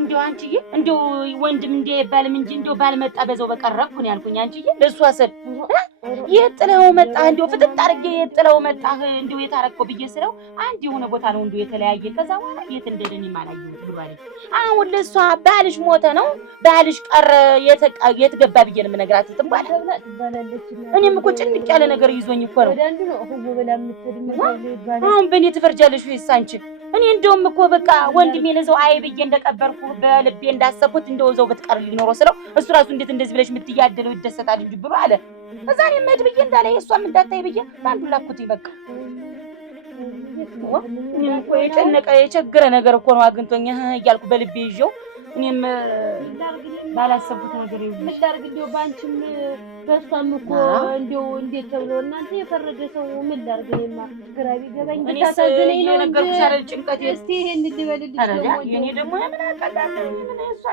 እንደው አንቺዬ እንደው ወንድም እንደ ይባልም እንጂ እንደው ባልመጣ በዛው በቀረብኩ ነው ያልኩኝ አንቺዬ ለሷ ሰል የጥለው መጣ እንደው ፍጥጥ አድርጌ የጥለው መጣ እንደው የታረቀው ብዬ ስለው አንድ የሆነ ቦታ ነው እንደው የተለያየ ከዛ በኋላ የት እንደደን ማላየሁት ብሏል አሁን ለሷ ባልሽ ሞተ ነው ባልሽ ቀረ የትገባ ብዬ ነው የምነግራት ትባለ እኔም እኮ ጭንቅ ያለ ነገር ይዞኝ እኮ ነው አሁን በእኔ ትፈርጃለሽ ወይስ አንቺ እኔ እንደውም እኮ በቃ ወንድሜ ለዘው አይ ብዬ እንደቀበርኩ በልቤ እንዳሰብኩት እንደው ዘው በትቀር ሊኖር ስለው እሱ ራሱ እንዴት እንደዚህ ብለሽ የምትያደለው ይደሰታል እንጂ ብሎ አለ ከዛኔ መድ ብዬ እንዳለ እሷም እንዳታይ ብዬ አንዱ ላኩት ይበቃ እኔም እኮ የቸገረ ነገር እኮ ነው አግኝቶኝ እያልኩ በልቤ ይዤው እኔም ባላሰብኩት ነገር ይሁን ምታርግ እንደው ባንቺም በሷም እኮ እንደው እንዴት ተብሎ እናንተ የፈረደ ሰው ምን ላርግ እኔማ ግራ ቢገባኝ ታሳዝነኝ ነው ነገርኩሽ አይደል ጭንቀት እስቲ ይሄን ልበልልሽ ደግሞ እኔ ደግሞ ምን አቀላል ምን እሷ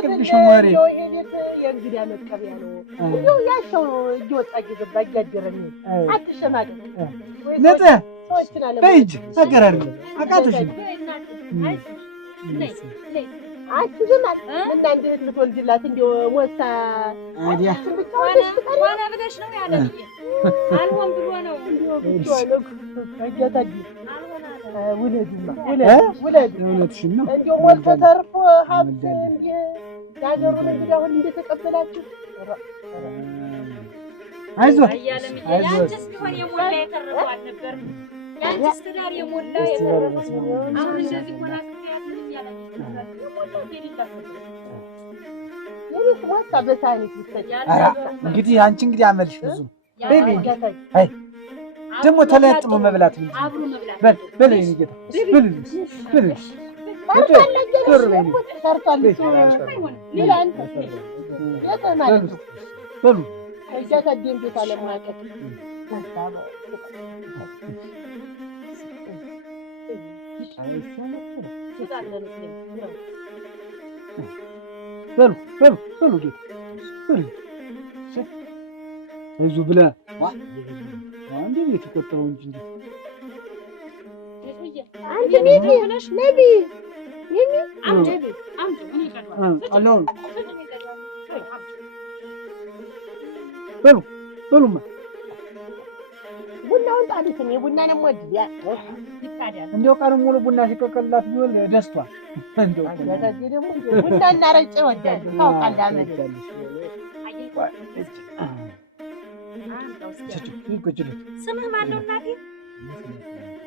ቅድሽ ወሬ ቤት የእንግዳ መቀበያ ነው። እንደው ያሻው እየወጣ እየገባ እያደረኝ አትሸማቀቅ። ነጥ ሰዎችን አለ በእጅ አገራር አቃተሽ አትዝማት ምን አንዴት ልትወልድላት እንደው ሞታ አዲያ ዋና ብለሽ ነው ያለ አልሆን ብሎ ነው እንደው ብቻው አያታዲ ውለድማ ውለድ እውነትሽን ነው። እንደው ሞልቶ ተርፎ ሀብት እንደ ዳገሩን እንግዲህ አሁን እንደተቀበላችሁ አይዞህ ያንቺስ ቢሆን የሞላ የተረፈው ነበር። ያንቺስ ትዳር የሞላ የተረፈው አሁን እንደዚህ ሆና ትያት ምን ያላችሁ የሞላው ዴሪታ የቤት ወጣ በሳኒት ይሰጥ እንግዲህ አንቺ እንግዲህ አመልሽ ብዙ አይ ደግሞ ተለጥሎ መብላት ነው። አብሮ መብላት በል በል የኔ ጌታ በል በል በሉ እያታደም ቤት አለማቀቅ በሉ በሉ በሉ ጌታ በሉ አይዞህ ብለህ አንዴ ቤት ቆጠረው እንጂ አንቺ ነቢ ነቢ ነቢ አምጪ ምን ይቀርባል አለው በሉ በሉማ ቡናውን ጣልት ነው ቡና ነው ወድ ያ ይታዳል እንደው ቀኑን ሙሉ ቡና ሲቀቀልላት ቢሆን ደስቷ እንደው ያታጂ ደግሞ ቡና እና ረጨ ወዳል ታውቃለህ አመድ ስምህ ማን ነው እናቴ?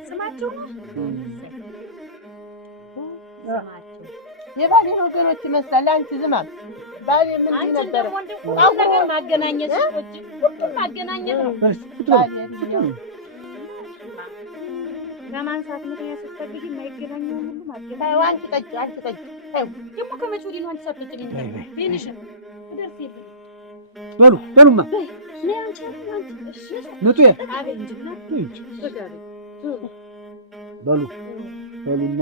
ስማቸው ነው የባሌ ነገሮች ይመስላል። አንቺ ዝማም ባሌ ምን ነበር? ሁሉም ነገር ማገናኘት ሰዎች ሁሉም ማገናኘት ነው። ለማንሳት ምክንያት ስትፈልጊ የማይገናኘው ሁሉ ማገናኘት። አንቺ ጠጭ ደግሞ ከመቼ ወዲህ ነው አንቺ ሳትጠጪ ነው ትንሽ ደርስ ይበል በሉ በሉማ ንጡ በሉ በሉና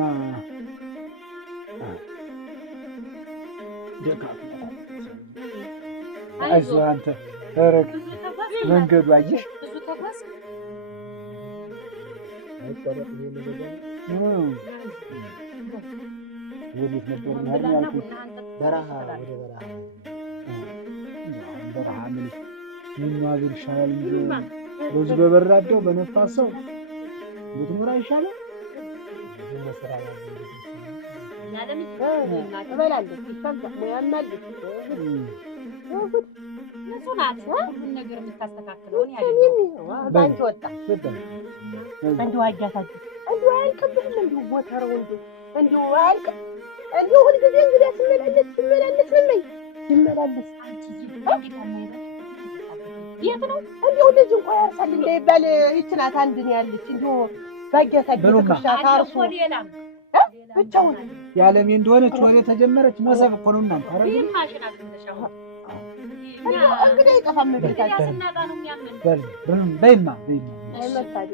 አይዞህ አንተ ተረክ መንገዱ አየህ ወዴት ነበር ያልኩት? በረሃ ወደ በረሃ ምን ማገር ይሻላል እንጂ በዚህ በበራደው በነፋሰው ብትኖር አይሻልም? ያለም ተበላለች ይፈንታ ሙያማል ነሱናት ሁሉን ነገር የምታስተካክለው እኔ አይደለም። ባንቺ ወጣ እንደው አያታችሁ እንደው አይልቅብህም እንደው ሞተረው እንደው አይልቅ እንደው ሁልጊዜ እንግዲህ ስመላለስ ነኝ ይመላለስ አንቺ የት ነው እንደው ልጅ እንኳን ያርሳል እንዳይባል ይችናት አንድ ነው ያለች እንደው ባያታችሁ ከሻታርሱ ብቻውን ያለሜ እንደሆነች ወሬ ተጀመረች መሰብ እኮ ነው እናንተ አረ ይሄን ማሽን አትነሻው እንግዲህ አይጠፋም ቤታችን ያስናጣ ነው የሚያምን በይማ አይመጣኝ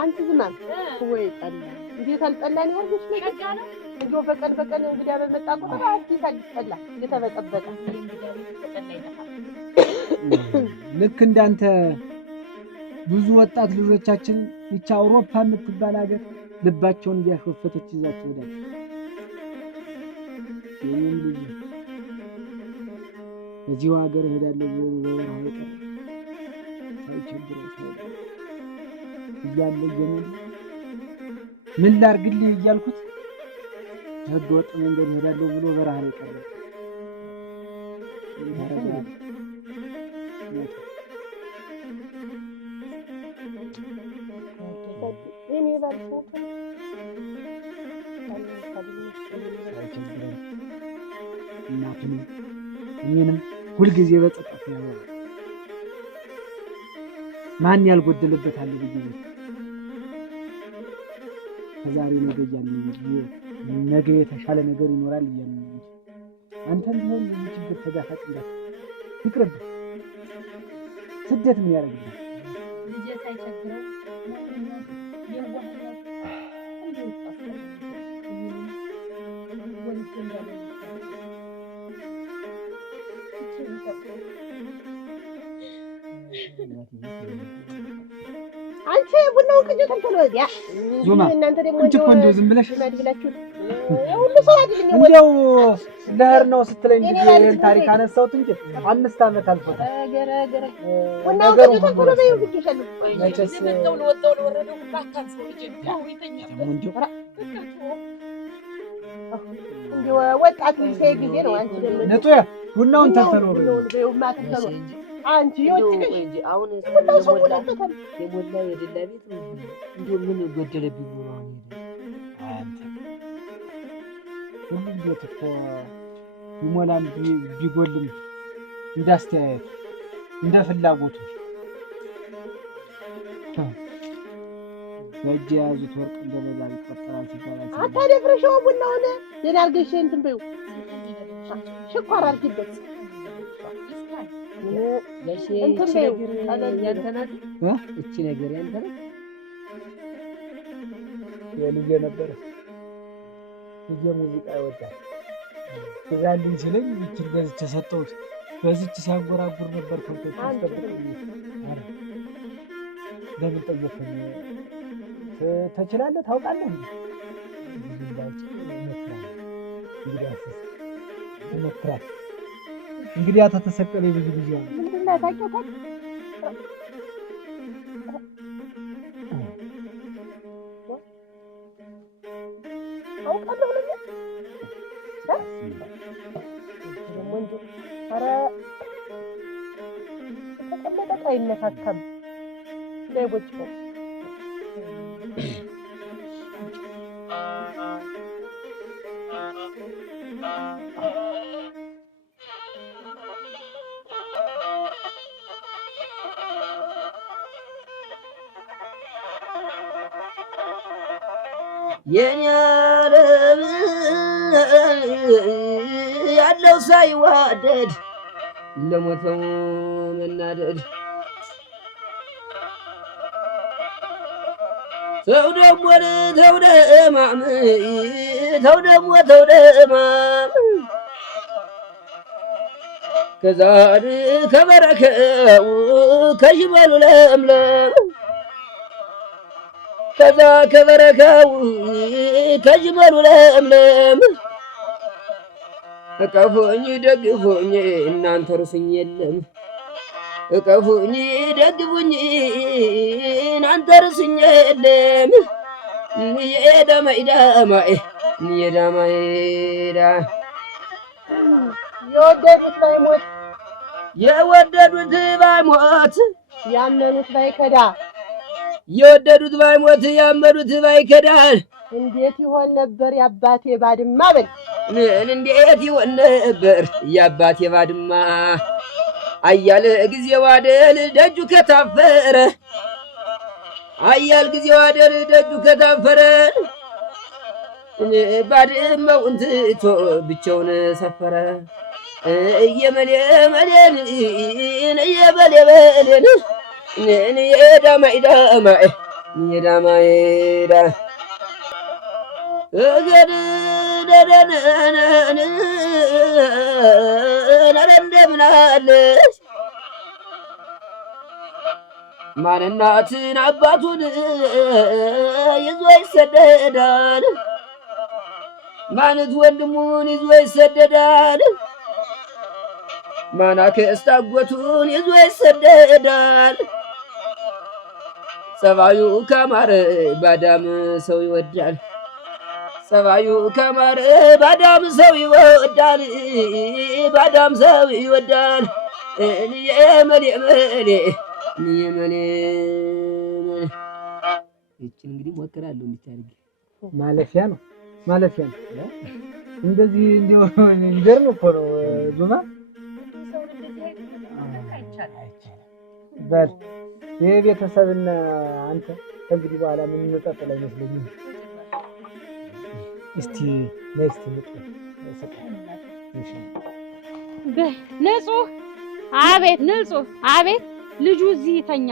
አንቺ ዝም ወይ ጠላ እንዴት አልጠላኝ ያልኩሽ ሸጋ ነው እንደው በቀን እንግዲህ በመጣ ቁጥር አዲስ ጠላ የተበጠበጠ ልክ እንዳንተ ብዙ ወጣት ልጆቻችን ይቻ አውሮፓ የምትባል ሀገር ልባቸውን እያሾፈተች ይዛቸው ወዳጅ የኔም ልጅ እዚሁ ሀገር እሄዳለሁ ብሎ በበረሃ የቀረ ሳይቸግረው እያለ እየሞላ ምን ላድርግልህ እያልኩት ህገ ወጥ መንገድ እሄዳለሁ ብሎ በረሃ የቀረ እናቱን እኔንም ሁልጊዜ በጸጥታ ያወራ ማን ያልጎደለበት አለ ብዬ ከዛሬ ነገ እያልን ነገ የተሻለ ነገር ይኖራል እያልን ነው እንጂ አንተም ቢሆን ችግር ተጋፋጭ እንዳትሆን ይቅርብህ። ስደት ምን ያደርግልሃል? ልጄ ሳይቸግረው አንቺ ቡናውን ቅጅ ተንተሎ ያ ዞማ እናንተ ደግሞ አንቺ እኮ እንደው ዝም ብለሽ ሁሉ ሰው አይደለም እንደው ለህር ነው ስትለኝ ጊዜ ይሄን ታሪክ አነሳሁት እንጂ 5 ዓመት አልፎታል። ገረ ቡናውን ቅጅ ተንተሎ በይው ግጭሻለሁ መቼስ ወጣው ለወረደው ባካን ሰው ልጅ ነው ይተኛ እንዴ ወጣት ልጅ ጊዜ ነው። አንቺ ደግሞ ነጡ ቡናውን ተንተሎ በይው ማተንተሎ አንቺ ይወጥሽ እንጂ አሁን የሞላ የደላ ቤት እንደው ምን ጎደለብኝ ነው አሁን አንተ ሁሉም ቤት እኮ ይሞላም ቢጎልም እንዳስተያየት እንደ ፍላጎቱ በእጅ የያዙት ወርቅ እንደበዛ ይቆጠራል ሲባል አታደፍረሽው ቡናውን ደህና አድርገሽ እንትን በይው ሽኳር አድርጊበት ለሽ ያንተ ናት እቺ ነገር ያንተ ናት የልጄ ነበረ ልጄ ሙዚቃ ይወዳል ትዛልኝ ሲለኝ ይችል ገዝቼ ሰጠሁት በዚች ሲያንጎራጉር ነበር ከብቶች ለምን ጠየቅኝ ትችላለህ ታውቃለህ እንሞክራለን እንግዲህ ተተሰቀለ ብዙ ጊዜ ነው ምንድን ነው ታውቂው አውቃለሁ ለምን ደግሞ እንጂ ኧረ ተቀመጠ አይነካካም ለይቦች ነው የኔ ዓለም ያለው ሳይዋደድ ለሞተው መናደድ ተው ደሞ ተው ደማም ተው ደሞ ተው ደማም ከዛድ ከበረከው ከሽመሉ ለምለም ከዛ ከበረከው ከጅመሉ ለምለም እቀፉኝ ደግፉኝ እናንተ ርሱኝ የለም እቀፉኝ ደግፉኝ እናንተ ርሱኝ የለም የዳማይ የወደዱት ባይሞት ያመኑት ባይከዳ የወደዱት ባይሞት ያመኑት ባይከዳል እንዴት ይሆን ነበር ያባቴ ባድማ በል እንዴት ይሆን ነበር ያባቴ ባድማ አያለ ጊዜው አይደል ደጁ ከታፈረ አያል ጊዜው አይደል ደጁ ከታፈረ ባድማውን ትቶ ብቻውን ሰፈረ እየመሌመሌን እየበሌበሌን የዳማይ እንደምን አለሽ ማን እናትን አባቱን ይዞ ይሰደዳል? ማንት ወንድሙን ይዞ ይሰደዳል? ማን አክስት አጎቱን ይዞ ይሰደዳል? ጸባዩ ካማረ ባዳም ሰው ይወዳል። ጸባዩ ካማረ ባዳም ሰው ይወዳል። ባዳም ሰው ይወዳል። የመሌ የመሌ ይችን እንግዲህ ሞክራለሁ እንድታርግ ማለፊያ ነው ማለፊያ ነው። እንደዚህ እንዲሁ ይገርም እኮ ነው ዙማ። በል ይሄ ቤተሰብና አንተ ከእንግዲህ በኋላ ምን እንጠጥል አይመስለኝም። እስቲ ነስቲ ንጹህ አቤት ንጹህ አቤት ልጁ እዚህ ተኛ።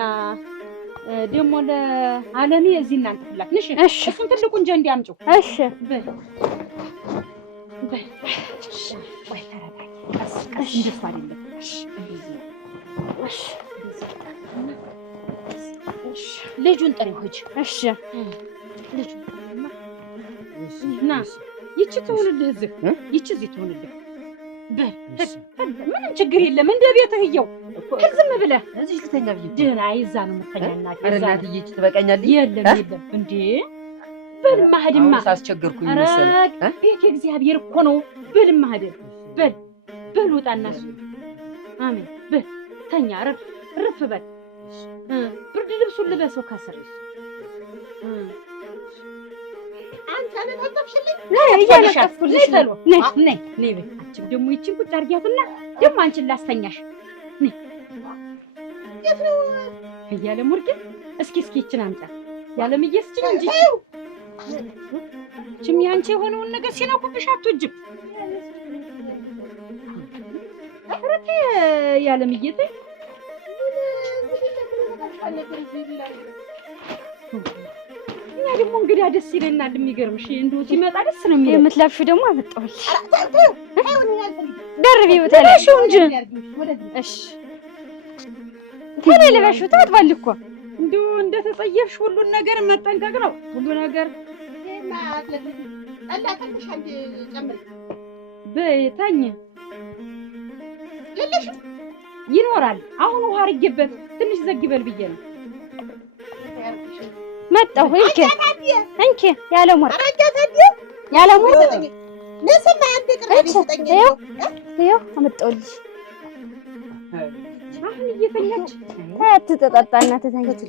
ደግሞ ለዓለሜ እዚህ እናንተ ፍላት ንሽ እሱን ትልቁን እንጀ እንዲያምጪው። እሺ በይ በይ ወይ ተረጋጊ። ቀስ እንደሱ አይደለም። እሺ ልጁን ጥሪው ሂጂ። እሺ ልጁን ና ይቺ ትሆንልህ እዚህ ይቺ እዚህ ትሆንልህ። በል ምንም ችግር የለም። እንደ ቤትህ እየው ዝም ብለህ እዚህ ትተኛ ብዬ ደህና ይዛ ነው የምትተኛ። እናቴ ኧረ እናትዬ ይቺ ትበቃኛለች። የለም የለም እንዴ በልማ ሂድማ። ሳስቸገርኩኝ መሰለኝ። ቤት እግዚአብሔር እኮ ነው። በልማ ሂድ በል በል ውጣና እሱ አሜን በል ተኛ። ረፍ በል ብርድ ልብሱን ልበሰው ከስር አንተ አነጣጥፍሽልኝ እያነጠፍኩልሽ ነው። ነይ ነይ ነይ በይ አንቺም ደግሞ ይቺን ቁጭ አድርጊያትና ደግሞ አንቺን ላስተኛሽ ነይ። የት ነው እያለ ሙርጊት እስኪ ይቺን አምጣ ያለም እየስጭኝ እንጂ ችም ያንቺ የሆነውን ነገር ሲነኩብሽ አትወጂም። አፍረቴ ያለም እየተ እኛ ደግሞ እንግዲህ ደስ ይለናል። የሚገርምሽ እንደው ሲመጣ ደስ ነው የሚለው። የምትለብሺው ደግሞ አመጣሁልሽ ደርቢው ተለሽው እንጂ እሺ ተለለበሽው ታጥባል እኮ እንደው እንደተጸየፍሽ ሁሉን ነገር መጠንቀቅ ነው ሁሉ ነገር። በታኝ ይኖራል። አሁን ውሃ አርጌበት ትንሽ ዘግበል ብዬ ነው መጣሁ። እንኪ ያለ ሞር ያለ ሞር ለሰማ አንተ ቅርብ ይሰጠኝ ይኸው አመጣሁልሽ። አሁን እየተኛች አትጠጣጣና ተተኛች።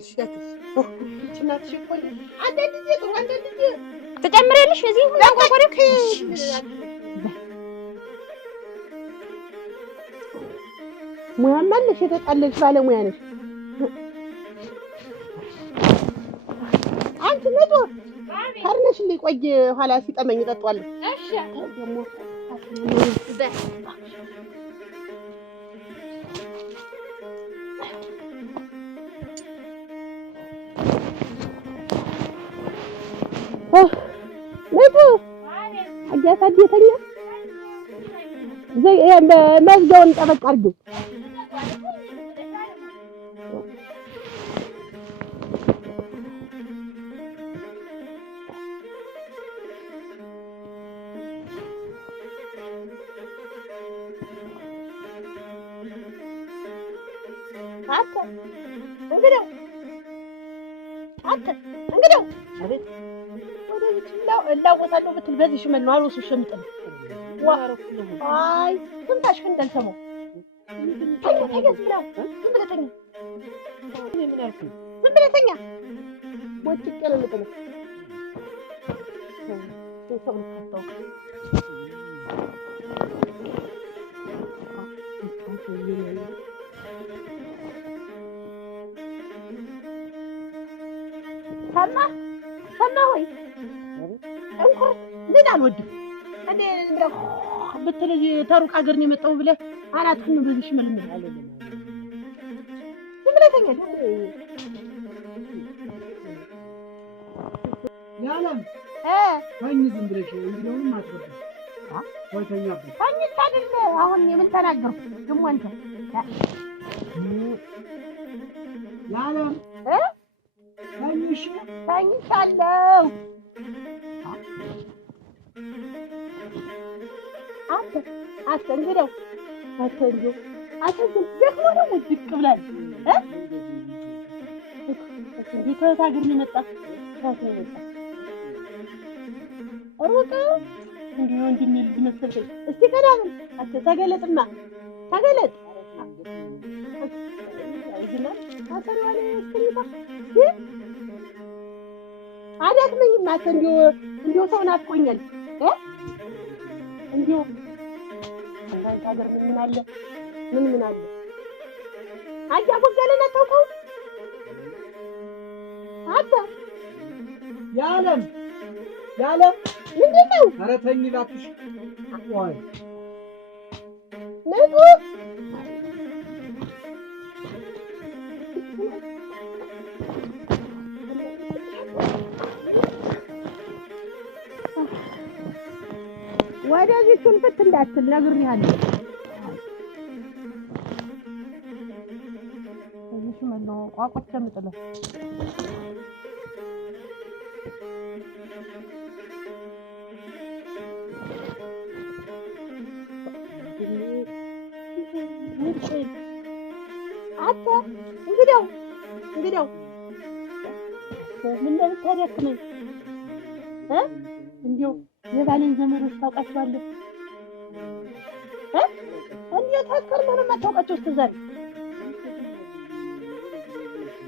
እናትሽ እኮ አንዳንድ ጊዜ ጥሩ አንዳንድ ጊዜ ትጨምሪያለሽ እዚህ ሁሉ አንቆቆረክ ሙያማ ነሽ፣ የተጣለልሽ ባለሙያ ነሽ አንቺ። ነጦ ካርነሽልኝ ቆይ ኋላ ሲጠመኝ እጠጣዋለሁ። እሺ ደግሞ ነጦ አያሳደተኛ መዝጊያውን ጠበቅ አድርጊው። እንግዲያው እላወጣለሁ ብትል በዚህ ሽመል ነው አልወሱ ሸምጥ ነው። አይ ትንታሽ እንዳልሰማው ዝም ብለህ ተኛ። ወጭቄ ነው የምጥልህ። ሰማ ሆይ እንኳን ምን አልወድም እኔ እንደው ብትል ተሩቅ ሀገር ነው የመጣው ብለህ አላትህም በዚህ ሽመልምል አይደለም። ዝም ብለህ ተኛ። ያለም ተኝ ዝም ብለሽ እንግዲያውንም አትወጣም። ወይ ተኛበት። ተኝቼ አይደል አሁን የምን ተናገርኩ ደግሞ አንተ ያለም ተኝሽ ተኝቻለሁ። አንተ እንግዲያው አንተ ግን ደግሞ ድቅ ብላል እንዴት ከየት ሀገር ነው የመጣ ሩቅ እንዲህ ወንድሜ ልጅ መሰለኝ። እስቲ ቀዳም አንተ ተገለጥማ ተገለጥ አዳክመኝም አንተ እንዲሁ ሰው ናፍቆኛል እንዲሁ እናንተ ሀገር ምን አለ ምን አለ አያ ጎጋለና ታውቀው አባ ያለም ምንድን ነው? ኧረ ተኝ እባክሽ። ወይ ነጡ ወደዚህ ትንፍት እንዳትል ነግሬሃለሁ። እሺ ማለት ቋቋት ከምጥለው አታ እንግዲያው ምን እንደምታደክመኝ እንዲያው የባሌን ዘመዶች ታውቃቸዋለህ? እንዴት አትቀርም ነው የማታውቃቸው? እስከ ዛሬ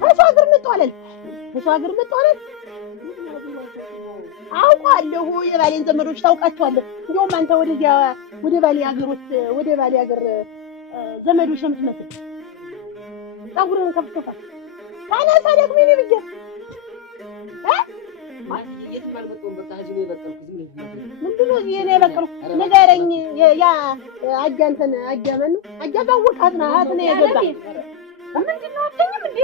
ከሰው ሀገር መጣለል አውቃለሁ። የባሌን ዘመዶች ታውቃቸዋለህ? እንዲያውም አንተ ወደ ባሌ ሀገር ዘመዶች የምትመስል ፀጉርህን ከፍከፋ ታናሳ ደግሞ እኔ ብዬ ምንድን ነው እኔ የበቀልኩ ንገረኝ። ያ አጃ እንትን አጃ ማን ነው? አጃ ባወቃት ናት ነው የገባ ምንድን ነው አትተኛም እንዴ?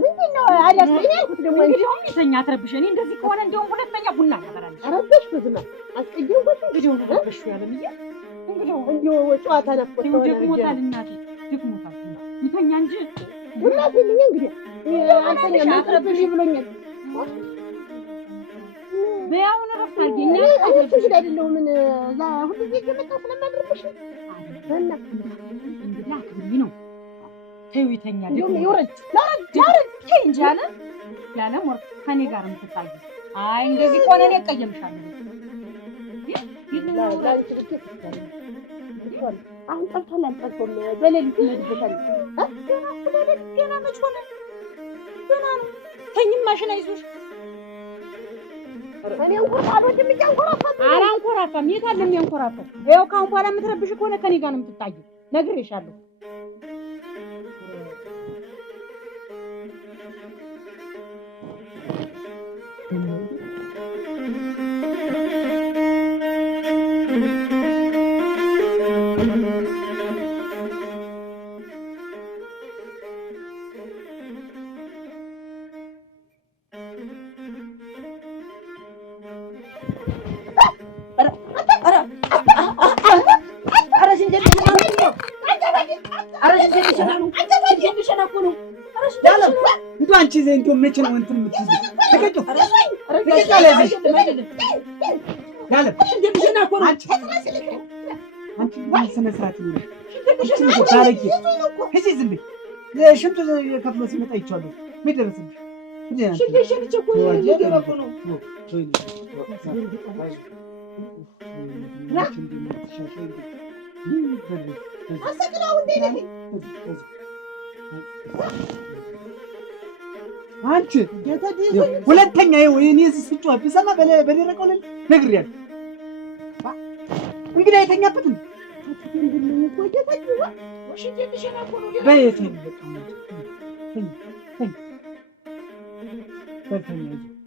ምንድን ነው አዳስተኛ ያልኩት ደግሞ እንግዲህ አሁን ይተኛ አትረብሽ። እኔ እንደዚህ ከሆነ እንደውም ሁለተኛ ቡና ታፈራለች። አረበሽ ብዙማ አስቀየምኩት እንግዲህ አረበሽ ያለምዬ እንዲሁ ጨዋታ ነበር። ደግሞታል እናቴ ደግሞታል። ይተኛ እንጂ ቡና ትልኝ እንግዲህ አንተኛ ማትረብሽ ብሎኛል። በያውን ረፍት አርገኛ እሺ አይደለም ምን ሁሉ ጊዜ የመጣው ስለማድረብሽ እና እንግዲህ አክብሪ ነው ተይው ይተኛ ደግሞ ይወረድ እንጂ ያለ ወር ከኔ ጋር የምትጣዩ አይ እንደዚህ ከሆነ እኔ እቀየምሻለሁ። አሁን ጠርቶል አልጠርቶም በሌሊት ይመድበታል። ገና መች ሆነ? ገና ነው። ተኝም ማሽን አይዞሽ። እኔ እንኳን አልወድም እያንኮራፋም አላንኮራፋም። የት አለ የሚያንኮራፋ? ይኸው ካሁን በኋላ የምትረብሽ ከሆነ ከኔ ጋር ነው የምትጣዩ። ነግሬሻለሁ። አንቺ ዘንዶ መቼ ነው እንትን የምትይዘው? ተቀጭ አንቺ ስነ ስርዓት ነው። ሽንቱ ከፍሎ ሲመጣ ይቻላል። ምን ደረሰብሽ? አንቺ ሁለተኛ እኔ ስጮህ ብሰማ በደረቀው ነግሬያለሁ። እንግዲህ አይተኛበትም።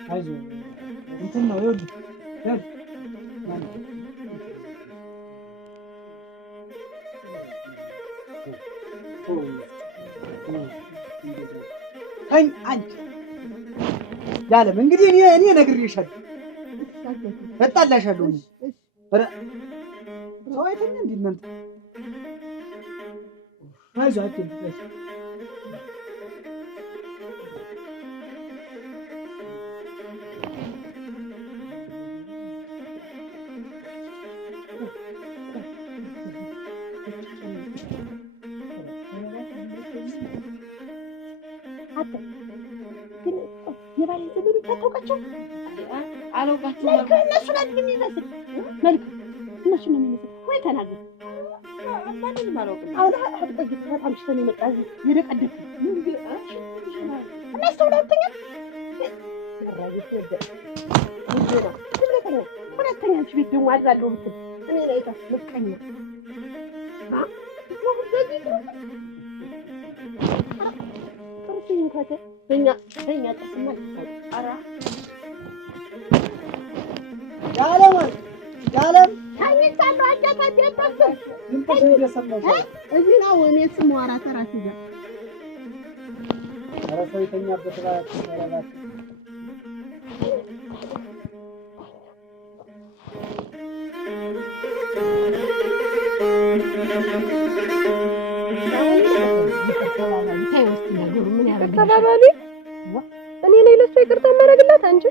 አይዞህ እንትን ነው ይኸውልህ አንቺ ያለም እንግዲህ እኔ ነግሬሻለሁ። እጣላሻለሁ። ኧረ ሰው አይተኛ እንዴ እናንተ? አይዞህ ግን የባሌ ዘመዶች አታውቃቸው? አላውቃቸውም። መልክ እነሱ ላይ የሚመስል መልክ እነሱ ነው የሚመስል ወይ ተናገር። ማንንም አላውቅም። አሁን አጥቆይ በጣም ሽተን የመጣ የደቀደቅ እነሱ ሁለተኛ ሁለተኛ ቤት ደግሞ አድራለሁ ብትል እኔ ላይ ምቀኛ የዓለም ታኝቻለሁ። አጃታ ቢያጣፍር ድምፅሽ እየሰማሁ እዚህ ነው እኔ ስሟራ ተራት ይዛ ኧረ ሰው የተኛበት እባክህ እባክህ ተባባሉ። እኔ ነኝ ለእሷ ይቅርታ የማደርግላት አንቺ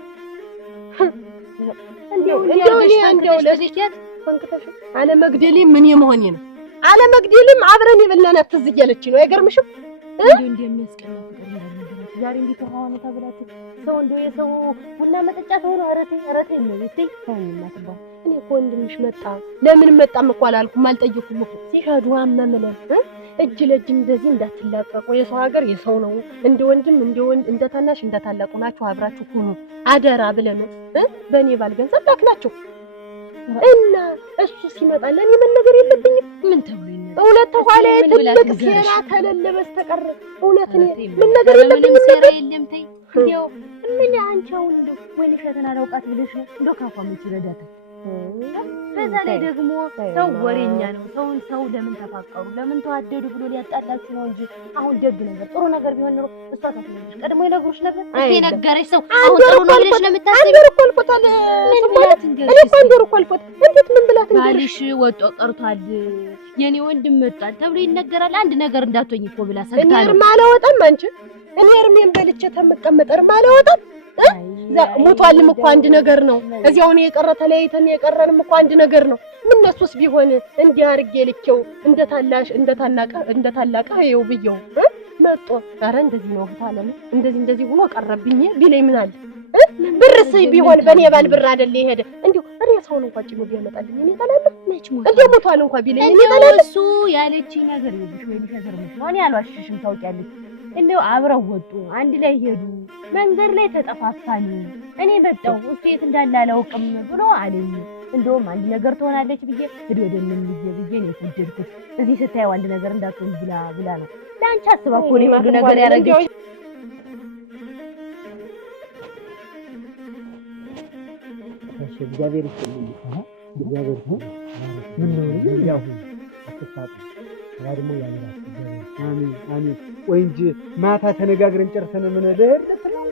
እንዲያው ለዚያት ፈንክተሽ አለመግደሌም ምን የመሆኔ ነው? አለመግደሌም አብረን የበላናት ትዝ እያለችኝ ነው። አይገርምሽም? እንደሚያስቀና ፍቅር እንዳልነበራት ዛሬ እንዴት ሆነ ተብላችሁ ሰው እንደው የሰው ቡና መጠጫ ተሆነ አረቴ ነው እትይ ታውኝና ትባል። እኔ እኮ ወንድምሽ መጣ ለምን መጣም እኮ አላልኩም፣ አልጠየኩም እኮ ሲሄዱ አመመለ እጅ ለእጅ እንደዚህ እንዳትላቀቁ። የሰው ሀገር የሰው ነው። እንደ ወንድም እንደ ታናሽ እንደ ታላቁ ናችሁ፣ አብራችሁ ሁኑ አደራ ብለን በእኔ ባል ገንዘብ ላክናችሁ እና እሱ ሲመጣ ለእኔ መነገር የለብኝም? ምን ተብሎ ይነገር? እውነት ተኋላ ትልቅ ሴራ ከሌለ በስተቀር እውነት እኔ ምን ነገር የለብኝም? ሴራ የለም። ተይ እንዴው ምን አንቺ አሁን እንደው ወይኔ ሸተና አላውቃት ብለሽ ነው እንደው ካፋመች ይረዳታል። በዛ ላይ ደግሞ ሰው ወሬኛ ነው። ሰው ለምን ተፋቀሩ ለምን ተዋደዱ ብሎ ሊያጣላችሁ ነው እንጂ አሁን ደግ ነገር ጥሩ ነገር ቢሆን ኖሮ እሷ ታስለሽ ቀድሞ ይነግሩሽ ነበር። እቴ ነገረሽ ሰው አሁን ጥሩ ነው ብለሽ ነው የምታስቢው? አንደር እኮ አልቆታል። ምን ብላት እንገርሽ? እኔ አንደር እኮ አልቆት እንዴት ምን ብላት እንገርሽ? ባልሽ ወጦ ቀርቷል የኔ ወንድም መጣል ተብሎ ይነገራል። አንድ ነገር እንዳትሆኝ እኮ ብላ ሰግታ ነው። እኔ ማለወጣም አንቺ እኔ እርሜን በልቼ ተመቀመጠር ማለወጣም ሞቷልም እኮ አንድ ነገር ነው። እዚያው ነው የቀረ ተለያይተን የቀረንም እኮ አንድ ነገር ነው። ምን ነሱስ ቢሆን እንዲህ አድርጌ ልኬው እንደ ታላቀ ይኸው ብየው መጦ ኧረ እንደዚህ ነው ታለም እንደዚህ ሆኖ ቀረብኝ ቢለኝ ምን አለ? ብርስ ቢሆን በኔ ባል ብር አይደል ይሄደ እንዴው ሬሳውን እንኳን ጭሞ ቢያመጣልኝ እኔ እጠላለሁ። እንዴ ሞቷል እንኳን ቢለኝ እኔ እጠላለሁ። እሱ ያለችኝ ነገር ይልሽ ወይ ነገር ነው። እኔ አልዋሽሽም ታውቂያለሽ። እንደው አብረው ወጡ አንድ ላይ ሄዱ መንገድ ላይ ተጠፋፋን። እኔ መጣሁ እሱ የት እንዳለ አላውቅም ብሎ አለኝ። እንደውም አንድ ነገር ትሆናለች ብዬ ሄዶ ወደምን ብዬ ነው ተደርኩት። እዚህ ስታየው አንድ ነገር እንዳትሆን ብላ ነው ዳንቻ አስባ እኮ ነው ነገር ያረጋች። እሺ እግዚአብሔር ይስጥልኝ። እግዚአብሔር ይስጥልኝ። ምን ነው ያው አትሳጡ ያድሞ ያምራል። አሜን አሜን። ቆይ እንጂ ማታ ተነጋግረን ጨርሰን ምን ለህለት ነው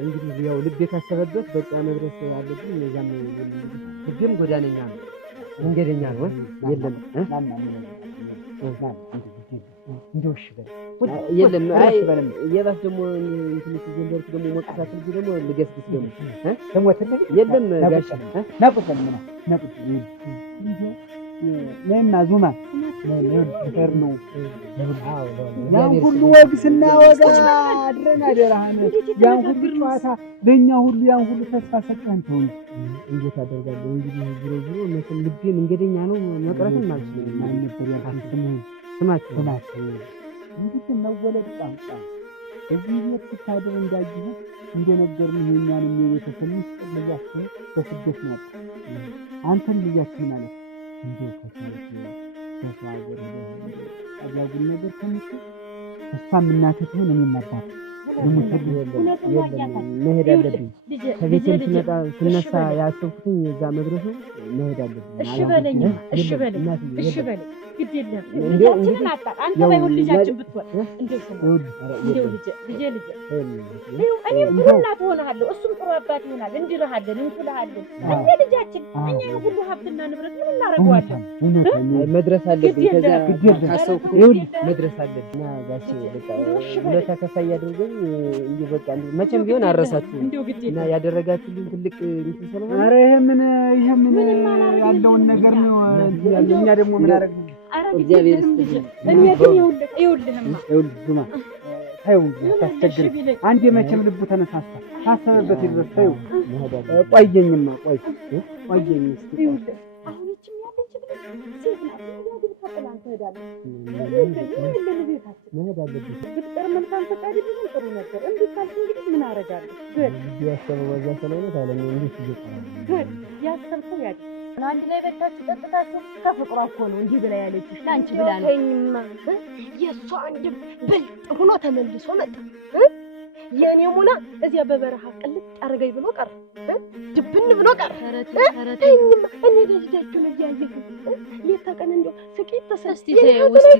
እንግዲህ ያው ልብ የታሰበበት በቃ መድረስ አለብኝ። ለዛም ህግም ጎዳነኛ ነው መንገደኛ ነው የለም እንደው እሺ በል የለም አይ የባስ ደግሞ እንትን ሲጀምር ደግሞ ሞቀሳት ልጅ ደግሞ ልገስግስ ደግሞ የለም ጋሽ ናቁተን እንደው ለና ዙማ ነገር ነው። ያን ሁሉ ወግ ስናወጋ አድረን አደራህን ያን ሁሉ ጨዋታ በእኛ ሁሉ ያን ሁሉ ተስፋ ሰጠን። ተው እንዴት አደርጋለሁ እንግዲህ ዙሮ መቼም ልቤ መንገደኛ ነው መቅረትም አልችልም። ነበር ያንተም ስማችሁ እንዴት መወለድ ቋንቋ እዚህ ቤት ስታድር እንዳይሁ እንደነገርን የኛንም የቤተሰብ ምስጢር ልያችን በስደት ነው አንተም ልያችን ማለት እንደው ተሳገር አጃጉል ነገር ተምት እሷም እናትህ ትሆን እኔም አባት መሄድ አለብኝ። ከቤቴም ስነሳ ያሰብኩትኝ እዛ መድረሱ መሄድ አለብኝ። እሺ በለኝ እሺ በለኝ እሺ በለኝ ግድ የለም ልጃችንን አጣ አንተ ባይሆን ልጃችን ብትሆን እንደው ልጄ እኔ ጥሩ እናት ሆነሃለሁ እሱም ጥሩ አባት ይሆናል እንድርሃለን እንኩልሃለን እኛ ልጃችን እኛ ሁሉ ሀብትና ንብረት ምን እናደርገዋለን መድረስ አለብኝ ከዛ ካሰብኩት ይኸውልህ መድረስ አለብኝ እና ጋሼ በቃ ሁለታ ከፋይ አድርገኝ እንዴ በቃ መቼም ቢሆን አረሳችሁ እና ያደረጋችሁልኝ ትልቅ እንትን ስለሆነ ኧረ ይሄ ምን ያለውን ነገር ነው እኛ ደግሞ ምን አደረግን እግዚአብሔር ይስጥልኝ እኔ ግን ይኸውልህማ ታየው ታስቸግር አንዴ መቼም ልቡ ተነሳስታ ታሰበበት ይድረስ ታየው ቆየኝማ ቆየኝ እስኪ አሁን እቺም ያለች ሴት ናት ያግብ ተቀላን ትሄዳለች መሄድ አለብኝ ፍቅር መልካም ፈቃድ ቢሆን ጥሩ ነበር እንዴ ካልክ እንግዲህ ምን አደርጋለሁ ያሰበው ወዛ ስለሆነ ታለም እንዴት ይገጣል ያሰብከው ያድ አንድ ላይ በታችሁ ጠጥታችሁ ከፍቅሯ እኮ ነው እንዲህ ብላ ያለችሽ ላንቺ ብላ ነው የሷ አንድ ብልጥ ሆኖ ተመልሶ መጣ የኔ ሙና እዚያ በበረሃ ቅልጥ አረጋይ ብሎ ቀረ ድብን ብሎ ቀረ ተኝማ እኔ ደጅዳችሁ ነው ያየሁ ለተቀን እንደው ስቂት ተሰስቲ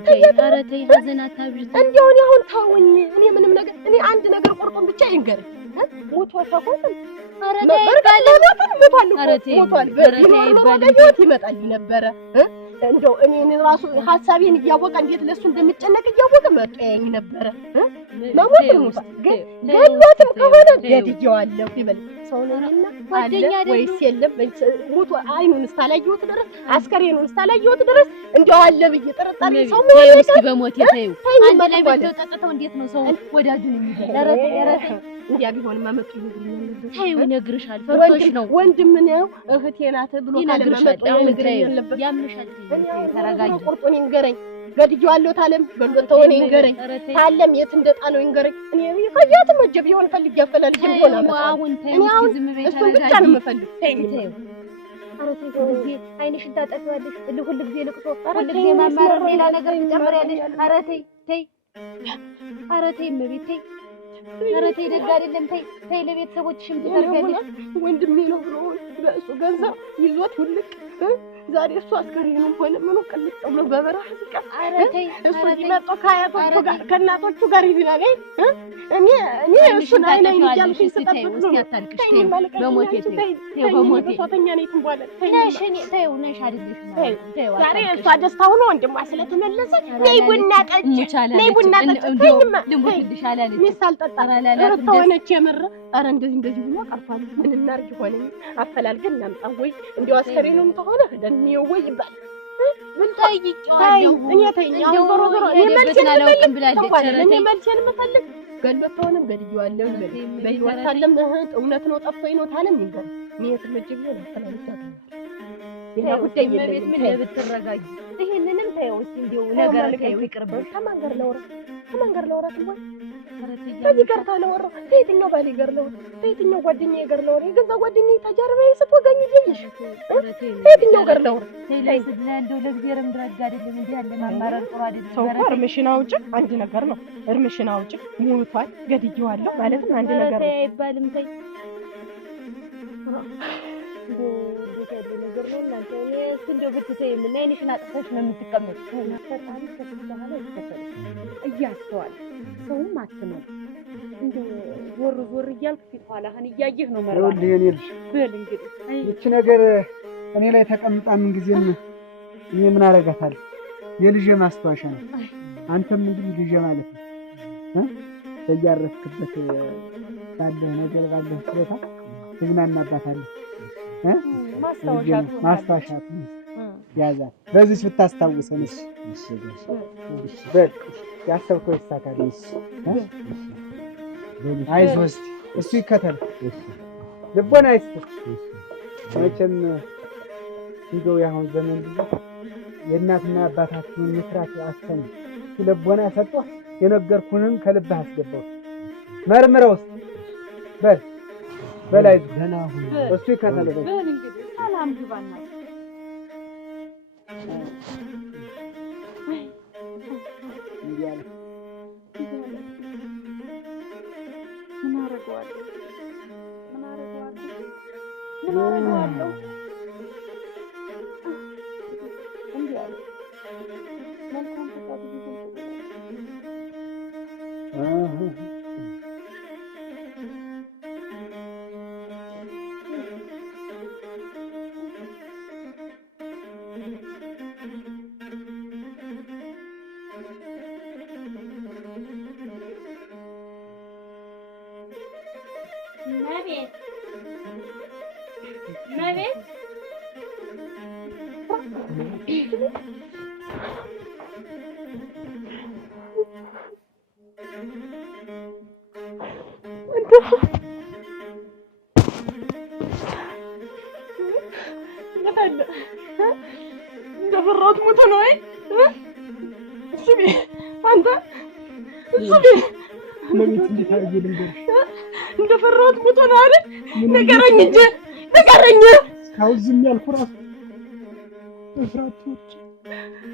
ተይ ኧረ ተይ ሀዘን አታብዥ እንደው እኔ አሁን ታውኝ እኔ ምንም ነገር እኔ አንድ ነገር ቆርጦን ብቻ ይንገር ሞቷ ተቆጣ ኧረ ተይ ሞቷል ይመጣል ነበረ እንደው እኔን ራሱ ሐሳቤን እያወቀ እንዴት ለሱ እንደምጨነቅ እያወቀ መጣ ያኝ ነበረ ማሞት ገሎትም ከሆነ ገድየዋለሁ ይበል ሰው ነኝና ጓደኛ ወይስ የለም ሞቷ አይኑን ስታላየሁት ድረስ አስከሬኑን ስታላየሁት ድረስ እንደው አለ ብዬ ጥርጣሬ ሰው ምን እስኪ በሞት ተይው አንድ ላይ በልተው ጠጥተው እንዴት ነው ሰው ወዳጁን የሚገል ኧረ ተይ እንዲያ ቢሆን ማመጡ ይነግሩኛል ተይው ይነግርሻል ፈርቶሽ ነው ወንድም ነው እህቴ ናት ብሎ ካለማመጡ ይነግረኛል ያምንሻል ተረጋጊ ቁርጡን ይንገረኝ ገድየዋለሁ ታለም ገሎተው እኔ ይንገረኝ ታለም የት እንደጣለው ይንገረኝ እኔ ይፈያት መጀብ ይሆን ፈልግ ያፈላልጅ ሆነ አሁን ተይው ዝም በይ እሱ ብቻ ነው የምፈልግ ተይው ኧረ ተይ ጊዜ አይንሽን ታጠፊዋለሽ ሁሉ ጊዜ ልቅሶ ሁሉ ጊዜ ማማረር ሌላ ነገር ትጨምሪያለሽ ኧረ ተይ ኧረ ተይ እመቤት ተይ ኧረ ተይ ደግ አይደለም ተይ ለቤተሰቦችሽም ትተርጋለሽ ወንድሜ ነው ብሎ በእሱ ገንዘብ ይዞት ሁልቅ ዛሬ እሱ አስከሬኑም ሆነ ምኑ ቅልጥ ብሎ በበረሃ ሲቀር ኧረ ተይ እሱ ይመጣ ከአያቶቹ ጋር ከእናቶቹ ጋር ይዝናገኝ እኔ እሱን አይኔ ይያልሽ ስጠብቅ ነው ያታልቅሽ ተይ በሞቴ ተይ በሞቴ ሶተኛ ነኝ ትንቧለ ተይው ነሽ አይደለሽ ተይው ዛሬ እሷ ደስታው ነው ወንድሟ ስለተመለሰ ነይ ቡና ጠጪ ነይ ቡና ጠጪ ልሞትልሽ አላለች ሚሳል ጠጣ ተወነች የምር ኧረ እንደዚህ ብሎ ቀርቷል ምን እናርግ ሆነኝ አፈላልገን እናምጣ ወይ እንደው አስከሬኑም ተሆነ ደንየው ወይ ይባል ምን ጠይቂዋለሁ እኔ ተይኛው ዞሮ እኔ መልሴን አላውቅም ብላለች እኔ መልሴን መፈልግ ገሎት ተሆነም ገድየዋለሁ በህይወት ታለም እውነት ነው ጠፍቶኝ ነው ታለም ይንገር እኔ የተመጀብ ነው ተላልቻለሁ ሌላ ጉዳይ የለም ምን ብትረጋጊ ይሄንንም ተይው እስኪ እንደው ነገር ተይው ይቅርብሽ ከማንገር ለወራ ትንቧል ከዚህ ጋር ታለወራ ከየትኛው ባሌ ጋር ለወራ ከየትኛው ጓደኛዬ ጋር ለወራ የገዛ ጓደኛዬ ተጀርባዬ ስትወጋኝ ይይሽ ከየትኛው ጋር ለወራ ላይ እንደው ለእግዚአብሔርም ድረግ አይደለም እንዴ ያለ ማማረር ጥሩ አይደለም ሰው እርምሽን አውጭ አንድ ነገር ነው እርምሽን አውጭ ሞቷል ገድየዋለሁ ማለትም አንድ ነገር ነው አይባልም ተይ እንዴት ያለ ነገር ነው እናንተ እኔ እሱ እንደው ብትተይ ምን አይንሽን አጥፈሽ ነው የምትቀመጥ ፈጣሪ ከተባለ ይከተል እያስተዋል ሰውም አትመን እንደው ዞር እያልክ ፊት ኋላህን እያየህ ነው መረባ ይኸውልህ የኔ ልጅ በል እንግዲህ ይቺ ነገር እኔ ላይ ተቀምጣ ምን ጊዜም እኔ ምን አደርጋታለሁ የልጄ ማስታወሻ ነው አንተም እንግዲህ ልጄ ማለት ነው በያረፍክበት ባለህ ነገር ባለህ ስሮታ ትዝናናባታለህ ማስታወሻት ያዛት በዚህ ብታስታውሰን እሺ በል ያሰብከው ይሳካል አይዞህ እስኪ እሱ ይከተል ልቦና አይስጥ መቼም እንደው ያሁን ዘመን የእናትና አባታችሁን መስራት አሰሙ ልቦና ሰጥቶ የነገርኩህን ከልብህ አስገባው መርምረው በላይ ደህና ሁን እሱ ይከተል በል እንግዲህ ሰላም ግባና አደርገዋለሁ? እንዲህ አለ መልካም ፈቃዱ መቤት እንደፈራሁት ሞተ ነው። አይ ስሚ አንተ ስሚ ለምን እንዴት አድርጌ ልንገርሽ? እንደፈራሁት ሞተ ነው አይደል? ንገረኝ እንጂ ንገረኝ። እስካሁን ዝም ያልኩ እራሱ በፍራቶች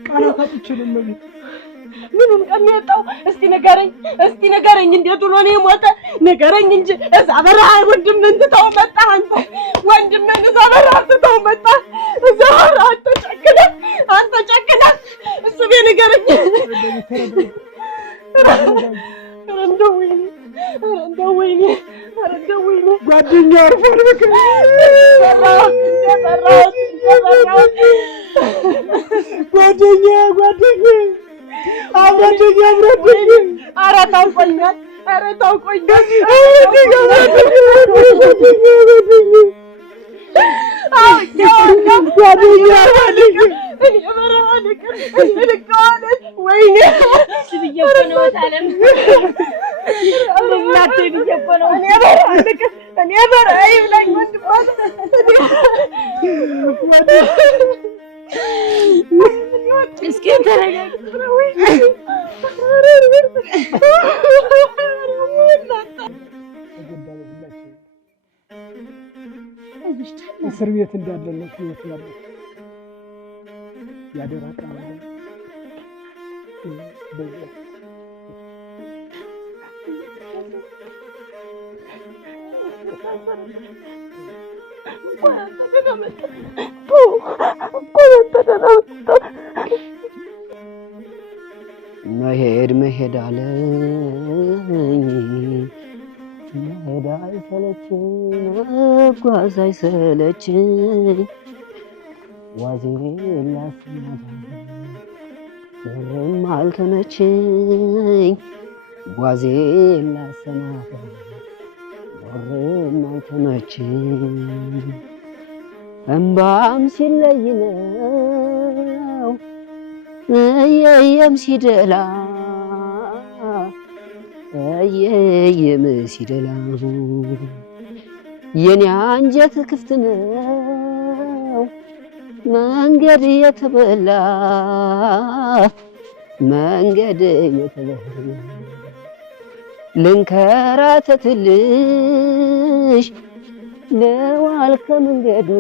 ቃላት አጥቼ ነው መቤት። ምኑን ቀን ያጣው? እስቲ ንገረኝ እንዴት ሆኖ ነው የሞተ? ንገረኝ እንጂ እዛ በረሃ ወንድምህን ትተው መጣህ አንተ። ወንድምህን እዛ በረሃ ትተው መጣህ። እዛ በረሃ አንተ ጨክነህ እሱ ቤት ንገረኝ። እንደው ወይኔ ጓደኛዬ አርፏል። ፈራሁት ጓደኛዬ አብረደኛ ኧረ ታውቆኛል። ወይኔ ብዬሽ እኮ ነው አለም እናቴ ብዬሽ እኮ ነው እኔ በረሃ ይብላኝ ወንድማ እስኪ ተረጋጊ። እስር ቤት እንዳለን ነው ህይወት ያለው ያደራ ቃል መሄድ አለኝ መሄድ አይሰለችኝ መጓዝ አይሰለችኝ ዋዜሬ ላስናዳ ምንም አልተመቸኝ ጓዜ ላሰናዳ ምንም አልተመቸኝ እምባም ሲለይ ነው እየየም ሲደላ እየየም ሲደላ የኔ አንጀት ክፍት ነው መንገድ የተበላ ልንከራተትልሽ ለዋል ከመንገዱ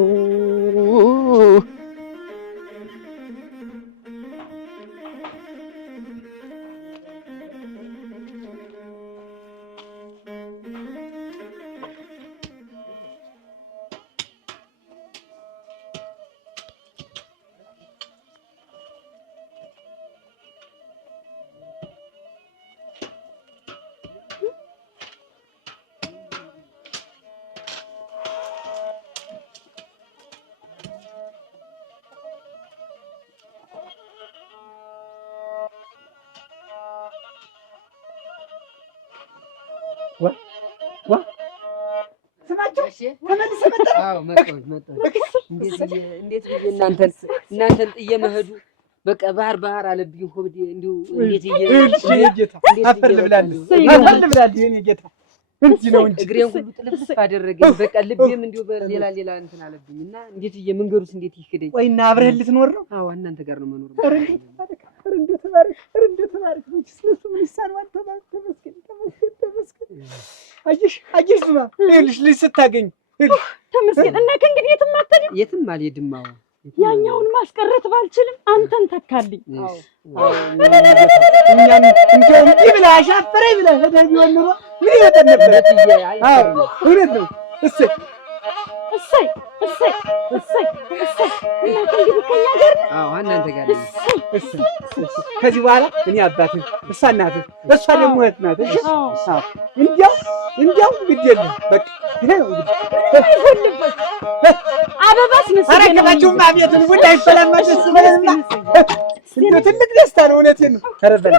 እንዴት እናንተን ጥዬ መሄዱ በቃ ባህር አለብኝ እኮ እንዲሁ እንዴት አፈር ልብላለህ የኔ ጌታ እንጂ ነው እንጂ እግሬን ሁሉ ጥልፍልፍ አደረገኝ። በቃ ልቤም እንዲሁ በሌላ እንትን አለብኝና እንዴት መንገዱስ እንዴት ይክደኝ? ቆይና አብረህ ልትኖር ነው? አዎ እናንተ ጋር ነው መኖር። እንዴት ተባረክ ስለሱ ምን ይሳነዋል? ተመስገን። አየሽ ዙማ ይኸውልሽ ልጅ ስታገኝ ተመስገን። እና ከእንግዲህ የትም አልሄድም። አዎ ያኛውን ማስቀረት ባልችልም አንተን ተካልኝ። እኛም እንጂ ብለህ አሻፈረኝ ብለህ ሄደህ ቢሆን ኑሮ ምን ይወጣል ነበር? አዎ እውነት ነው። እሰይ እሰይ እሰይ እሰይ እሰይ እናንተ እንግዲህ ከእኛ ጋር ነው። አዎ እናንተ ጋር ነው። እሰይ ከዚህ በኋላ እኔ አባትህ፣ እሷ እናትህ፣ እሷ ደግሞ እህት ናት። እሺ አዎ እንዲያው ግድ የለም በቃ ይሄ ነው እንግዲህ አበባስ ምስል አረከባችሁም አቤቱን ሁላ ይፈላል ማለት ነው። እንደው ትልቅ ደስታ ነው። እውነቴን ነው። ተረበለ